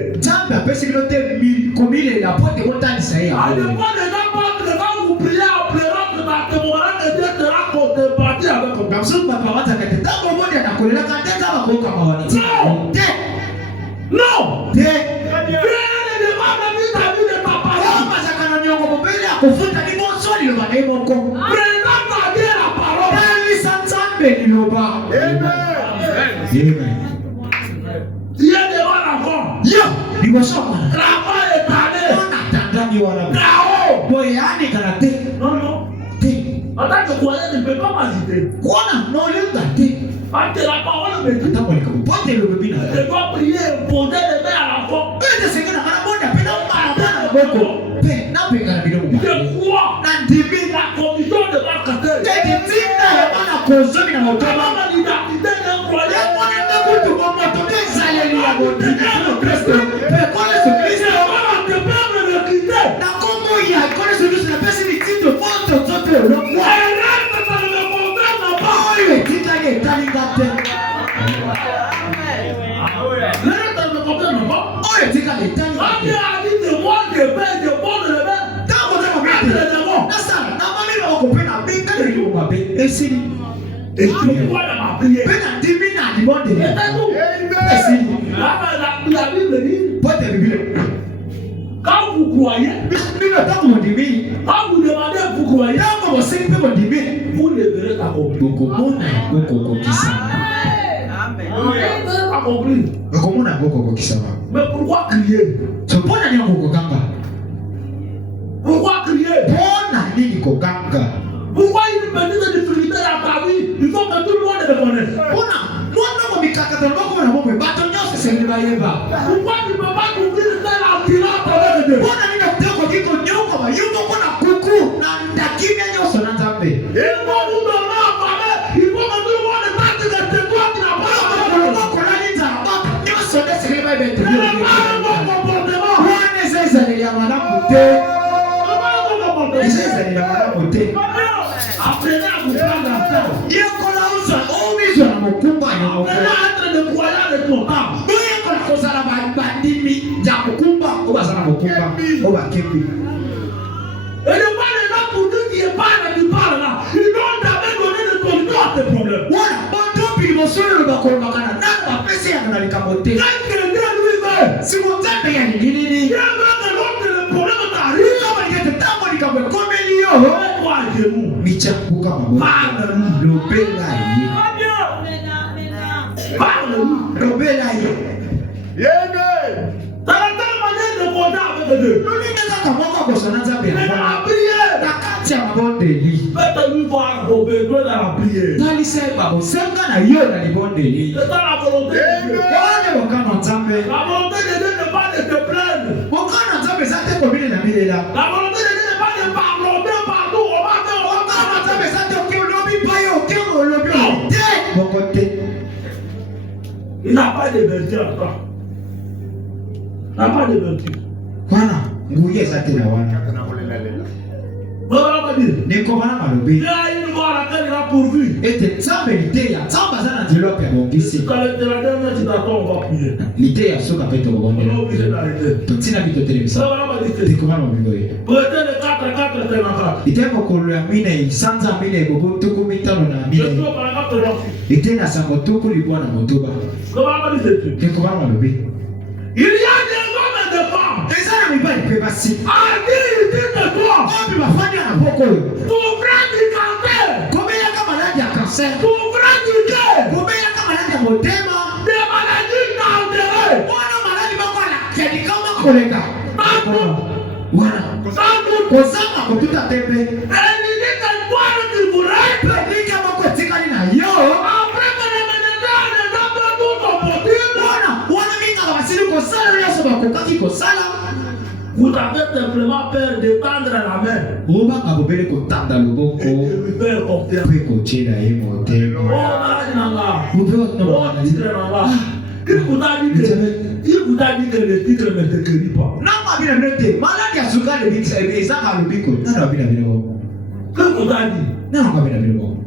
À ne pas déjà quand vous priez en pleurant que ta témoignage de Dieu sera contrepartie avec vous. Non! Dieu ne demande plus ta vie de ta parole. Présente à Dieu la parole. Amen. Dieu devant l'enfant. L'enfant est allé. Là-haut. Non, non. En tant que croyant, ne peut pas m'agiter. Parce que la parole me dit. Je dois prier, poser les mains à l'enfant. Je crois la condition de ma catégorie. Comment l'identité d'un croyant. Et tu vois dans ma prière. La Bible dit, quand vous croyez, quand vous demandez, vous croyez, vous ne verrez pas compris. Mais pourquoi crier? Pourquoi crier? Pourquoi une petite difficulté dans ta vie? Il faut que tout le monde le connaisse. Pourquoi tu ne peux pas couvrir celle en silence avec Dieu? Il faut vous donner à parler. Il faut que tout le monde sache que c'est toi qui n'as pas la parole. Apprenez à vous prendre en charge. Apprenez à être des croyants de ton temps. Et ne pas les gens pour dire qu'il est pas là, tu parles là. Ils n'ont jamais donné de solution à tes problèmes. Qu'est-ce que Dieu lui veut? Dieu veut que lorsque le problème t'arrive, mets-toi à genoux. Parle-nous. Parle-nous. T'as la telle manière de compter avec Dieu. Mais dans la prière, faites-lui voir vos besoins dans la prière. C'est ça la volonté de Dieu. La volonté de Dieu n'est pas de te plaindre. La volonté de Dieu n'est pas de parler partout. Il n'a pas de vertu à toi. Il n'a pas de vertu. Voilà ma vie. Il y a une voie à laquelle il a pourvu. Quand la dernière citation, on va prier. Voilà ma vie. Prêtez le 4 54. Je suis au paragraphe 36. Voilà ma vie. Il y a des hommes et des femmes. À qui il dit de toi? Souffrant du cancer. Souffrant du cœur. motema. Des maladies d'intérêt. Wana maladi bakola kedi kama koleka. Wana kozanga kotuta tembe. Elinike kwano kiburai. Pedika bako tikali na yo. Après menedane namba tuko potimo. Wana minga basili kosala ya soba kokaki kosala. Vous avez simplement peur de tendre la main. Oba kabobele kotanda loboko. Et de lui faire confiance. Pe kochela ye motema. Oh maladi nanga. Upe Oh titre nanga. Il vous a dit que le titre ne te guérit pas. Nanga bina note. Maladi ya sukari bikisa ezaka lobiko. Nana bina bina bo. Que vous a dit? Nanga bina bina bo.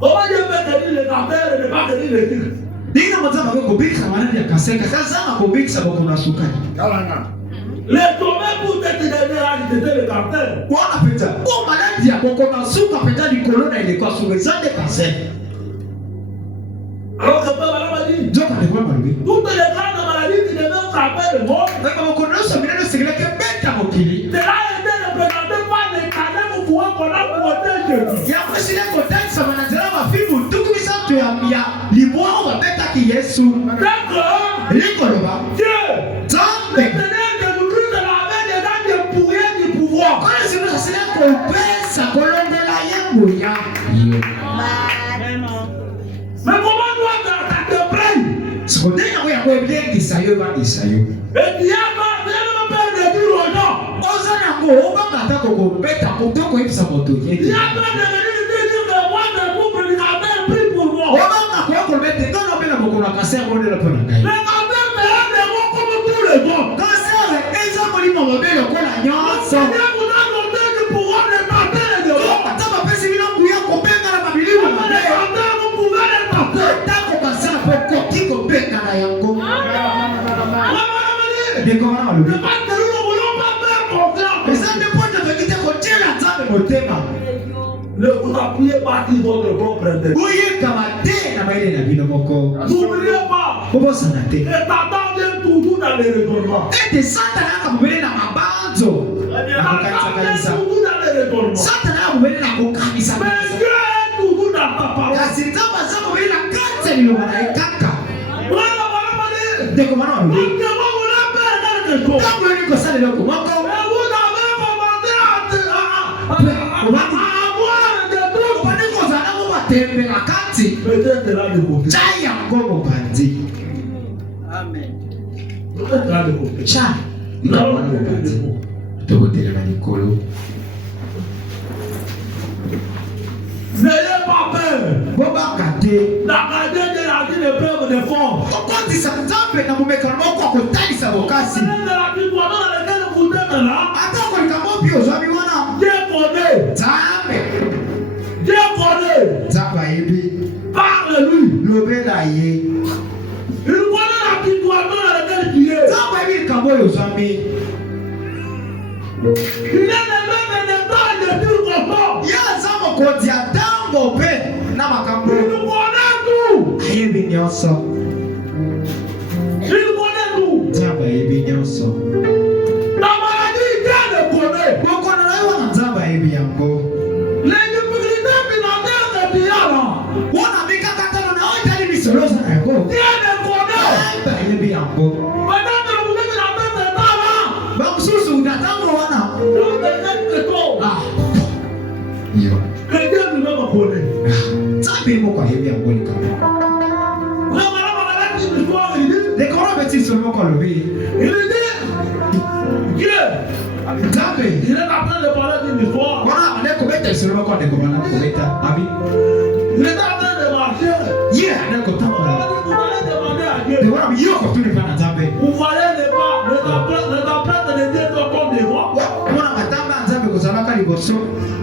Comment Dieu peut guérir le cancer et ne pas guérir le titre? Nina mazama kwa kubikisa maladi ya kaseka. Sasa kubikisa kwa kuna sukari. Kalanga. Les tombés pour te donner c'était le cancer. Wana peta. Kwa maladi ya kuna suka peta di corona ile kwa suka zande kaseka. Alors que Papa m'a dit, Joka ni kwa maladi. toutes les grandes maladies qui devaient frapper le monde, Kama kuna sabina sigila ke beta mokili. cela a été représenté par les canaux pour pouvoir qu'on a protégé. Ya kusile kotani sabana zela mafimu tukubisa tu ya limwa wa beta ki Yesu. D'accord. Liko loba. Dieu, le Zambe. Seigneur de nous Christ avait déjà des pouvoirs du pouvoir. Kwa simu sasile kopesa kolongola yangu ya. Mais comment doit te prendre? Sikondenya kwa kwa bien kisayo ba kisayo. Et tu as pas peur de dire aux gens. Ozana ngo oba kata ko beta kutoko ipsa moto Tu yeke. as peur de venir dire que moi je vous prédicateur prie pour moi. Oba ka ko beta ngono bela ko na kasera ko ndela pona ngai. Le cancer c'est un démon comme tous les autres. Kasera eza ko limo mabelo ko na nyonso. Seigneur vous a donné du pouvoir de tenter les démons. Ata ba pesi bino kuya ko benga na babilimu Les mabelo. canteurs vous pouvez les tenter. Tako kasera ko koki ko benga na yango. Ndeko wana Le malubi. parce que nous ne voulons pas faire confiance. Eza ndipo tokite ko tela nzambe motema. Ne vous appuyez pas sur votre propre intérêt. Oye kamate na maile na bino moko. N'oubliez pas, Kobosana te. et Satan vient toujours dans les raisonnements. Ete satana akamubele na mabanzo. Satan vient toujours dans les raisonnements. Satana akamubele na kukanisa. Mais Dieu est toujours dans ta parole. Kasi nzamba akamubele na kanisa liloba na ekaka. Voilà, voilà, voilà. Ndeko mwana wa Donc, lobi. vous voulez faire quelque chose. Tango yoni kosala eloko moko. Et vous avez commencé à avoir des trucs. Obani kozala mo batembe na kati. Peut-être là de côté. Chai yango mobandi. Peut-être là de côté. Chai. Nous allons faire des mobandi. mots. Tokotelema likolo. N'ayez pas peur. Bobaka te. La gardien de la vie ne peut me défendre. Okotisa nzambe na momekano moko akotalisa bokasi. De la victoire dans laquelle vous êtes là, Ata okolika mopi ozwami wana. Dieu connaît. Nzambe. Dieu connaît. Nzambe ayebi. Parle-lui. Lobela ye. Il connaît la victoire dans laquelle tu es. Nzambe ayebi likambo oyo ozwami. Il est le même état de tout content. Ye aza mokonzi ya ntango mpe na makambo. Il connaît tout. Ayebi nyonso. Il connaît tout. Nzambe ayebi nyonso. Ta maladie, Dieu le connaît. Bokono na yo wana Nzambe ayebi yango. Les difficultés financières que tu as là, Wana mikakatano na oyo etali misolo oza na yango. Dieu le connaît. Nzambe ayebi yango. Maintenant que vous êtes dans cet état-là, Bakususu na ntango wana. donc c'est tout. Ah. Yo. Que Dieu lui-même connaît. Nzambe moko ayebi yango likambo. Vraiment, là, on a dit une histoire, il dit, Lekolo beti solo moko alobi. il dit, Dieu, Nzambe. il est en train de parler d'une histoire. Wana ane kobeta solo moko ane kobana kobeta. Abi. Il est en train de marcher. Ye ane kotambola. Vous allez demander à Dieu. De wana yo kotuni pa na Nzambe. Vous voyez les empreintes de Dieu sont comme des rois. Wana matamba ya Nzambe kozalaka liboso.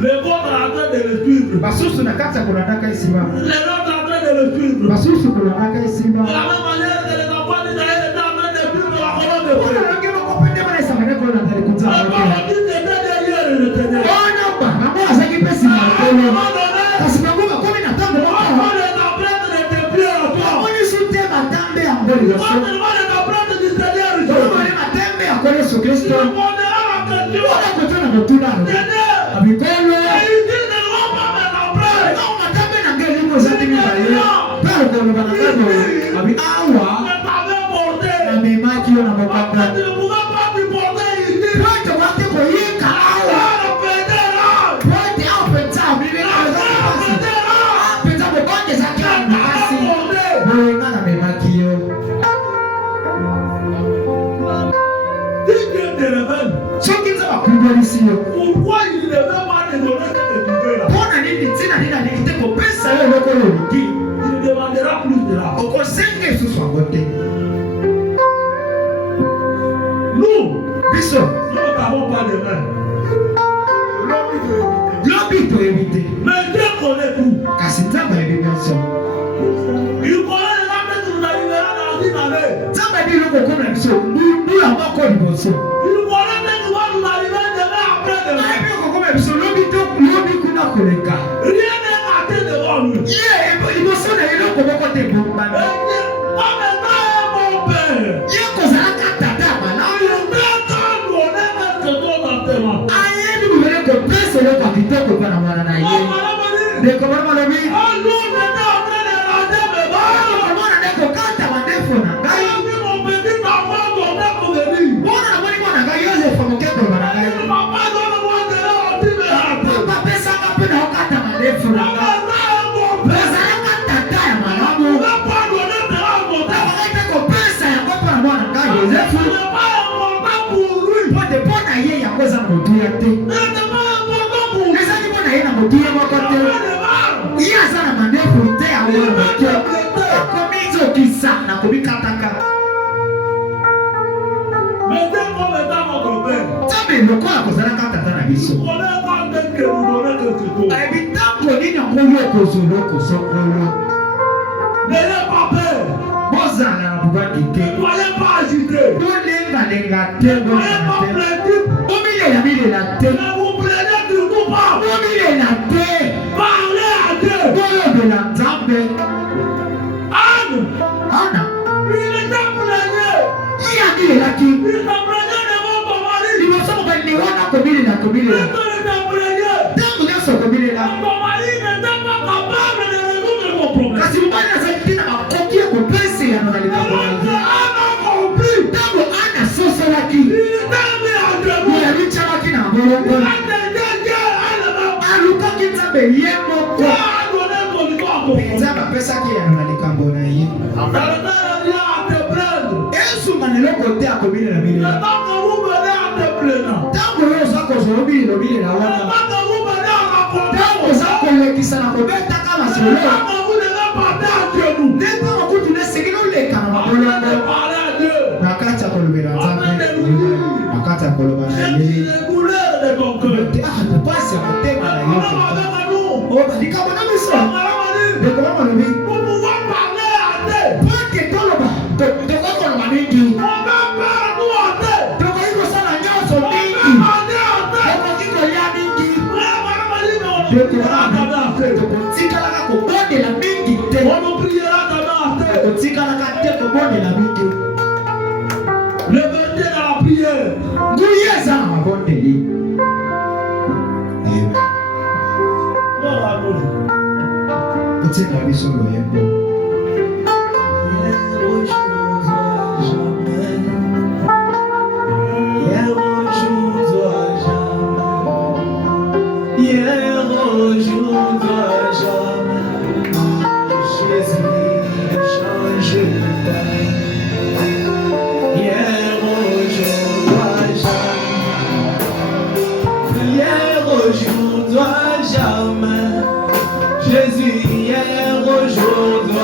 Les vôtres sont en train de le suivre. Basusu na kati ya kolandaka esima. Les autres sont en train de le suivre. Basusu kolandaka De esima. la même manière que les enfants d'Israël étaient en train de suivre la colonne de Wana feu. nange bakopende bana esangane kolanda La likunza. parole dit que derrière le Seigneur. Wana ba bango azaki pesi na À un kolo. moment donné, Kasi bango bakomi na ntango on moko. voit les empreintes de tes pieds à toi. Bamoni su te matambe yango On liboso. voit les empreintes du Seigneur. Bamoni matembe ya kolo Yesu Tu Kristo. répondras à la question. Wana kotuna motuna. Seigneur, Abikolo. et il dit, ne vois pas mes empreintes. Bango matambe amemaki yo na mokanga. Tu ne pourras pas te porter ici. Pote wate koyika awa. Pote au penza bibi na pasi. Penza mobonde zaki na pasi. Mwenga na memaki yo. Soki nza bakubolisi yo. Pourquoi il ne veut pas te donner cette idée là? Pona nini tina nina nikite kopesa yo loko yo liki. Il demandera plus de la. Okosenge susu angote. Nous, Biso. nous n'avons pas de main. Lobi to evite. Mais Dieu connaît tout. Kasi nzamba ebimenso. Il connaît les âmes que nous arriverons dans une année. Nzamba bi loko kona biso. Ndu amako liboso. Il connaît que nous allons arriver demain après demain. Ebi okokoma biso lobi kuna koleka. Rien n'est raté devant nous. Ye liboso na eloko moko te bombana. En même temps, mon père. Ye kozalaka tata malamu. Il est temps de donner notre don dans tes mains. Ayebi bubele kopesa eloko kitoko kwa na mwana na ye. Ndeko mama lobi. Nous étions en train de rater mes balles. Mwana ndeko kata mandefu na ngai. Mon petit enfant donné pour venir. Mwana na mwana mwana ngai Joseph mokeko na ngai. Papa donne-moi de l'eau, tu me rates. Papa pesa kape na okata mandefu na ngai. Ozalaka tata ya malamu. Abakaite kopesa yango mpo na mwana ngai Joseph. Pote mpo na ye yango eza motuya te. Ezali mpo na ye na motuya moko te. Ye aza na mandefu te yango na motuya. Ekomi nzokisa na komikataka. Nzambe lokola kozalaka tata na biso. Ebi ntango nini yango yo kozolo kosokolo. Bozala na bubaki te. Bolengalenga te. Bomilela te. Bomilela te. Boyobela Nzambe. Ana. Ye amilelaki. Liboso mobali ni wana komilela. Ntango nyonso komilela. Kasi mobali azali te na makoki ya kopesela na likambo na ye. Ntango Ana sosolaki. Yabichamaki na molongo. Alukaki Nzambe ye moko. Nzambe apesaki ya na likambo na ye. Ezuma na eloko te akomilela. Ntango yo oza kozwa obilela wana. Ntango oza kolekisa na kobetaka masolo. Ntango kutu nesengeli oleka na mabolongo. Na kati ya kolobela Nzambe. Na kati ya koloba na ye. Pasi ya motema na yo. Likambo na biso. Ndeko malobi. Pote toloba. Tokokoloba mingi. Tokoikosala nyonso mingi. Tokokolia mingi. Tokotikalaka kobondela mingi te. Tokotikalaka te kobondela mingi. Nguye eza na mabondeli. Otika biso loyembo. Jésus, hier, aujourd'hui.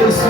Yes,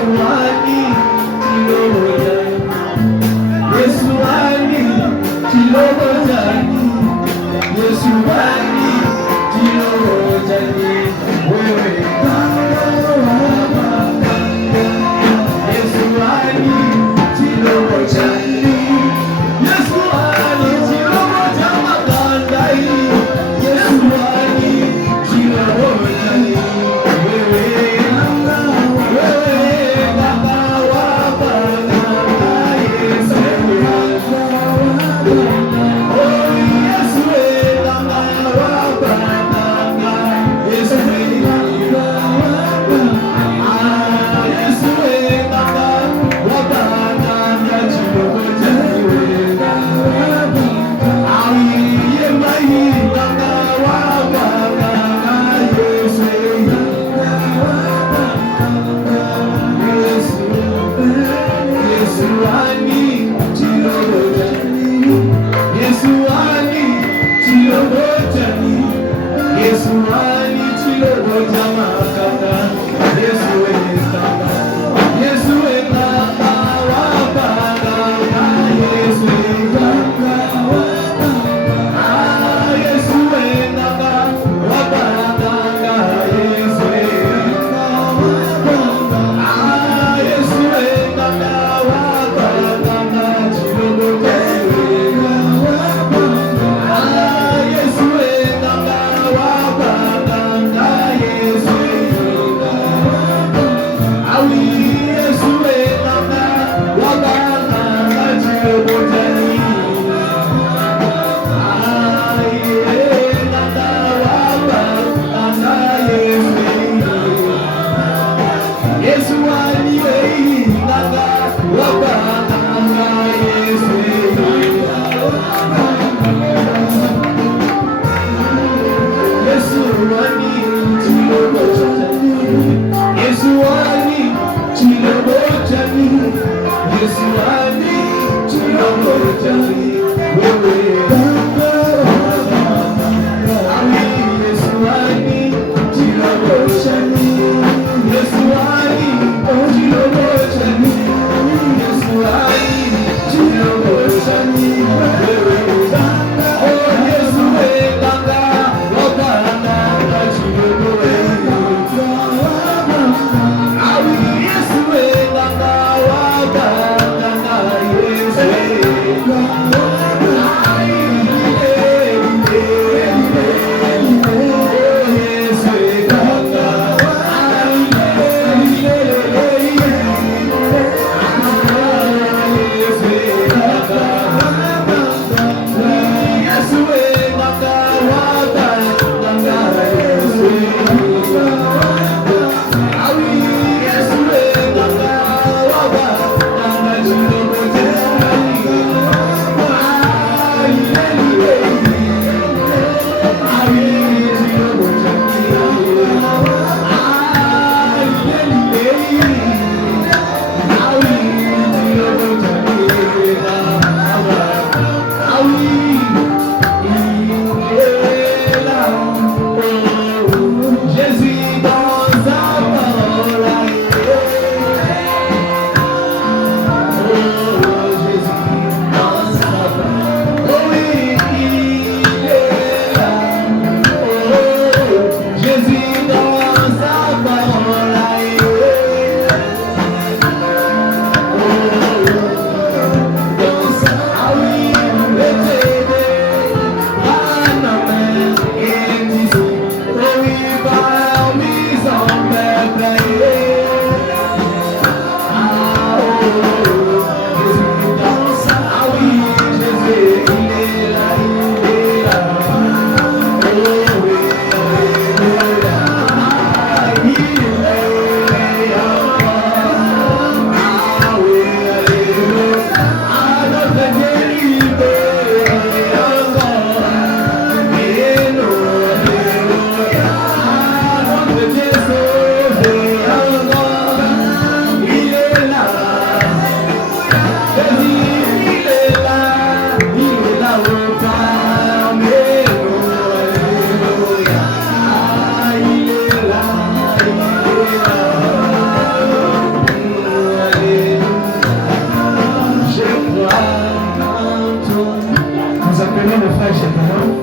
le frère, j'ai confiance.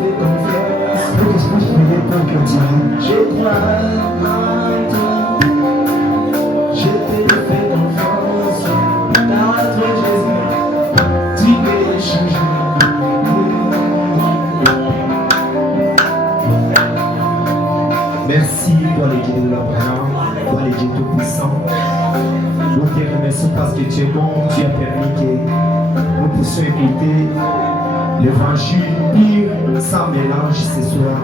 Pour que je puisse prier pour que tu je crois en toi. Je te fais confiance. Car toi, Jésus, tu peux changer. Merci pour les guides de l'Abraham, pour les Dieu Tout-Puissant. Nous te remercions parce que tu es bon, tu as permis que nous puissions écouter l'évangile pur sans mélange ce soir.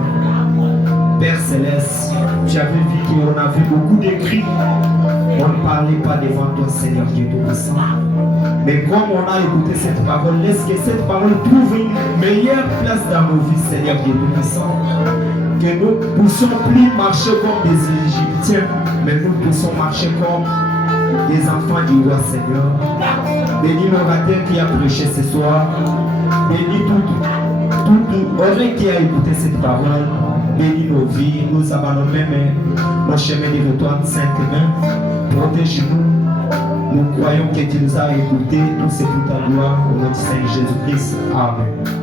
Père Céleste, tu avais vu qu'on a vu beaucoup d'écrits. On ne parlait pas devant toi, Seigneur Dieu Tout-Puissant. Mais comme on a écouté cette parole, laisse que cette parole trouve une meilleure place dans nos vies, Seigneur Dieu Tout-Puissant. Que nous ne puissions plus marcher comme des Égyptiens, mais nous puissions marcher comme des enfants du roi, Seigneur. Bénis l'orateur qui a prêché ce soir. Bénis toute oreille qui a écouté cette parole. Bénis nos vies. Nous abandonnons même nos chemins de retour Saint-Main. Protège-nous. Nous croyons que tu nous as écoutés. Tout c'est pour ta gloire. Au nom du Seigneur Jésus-Christ. Amen.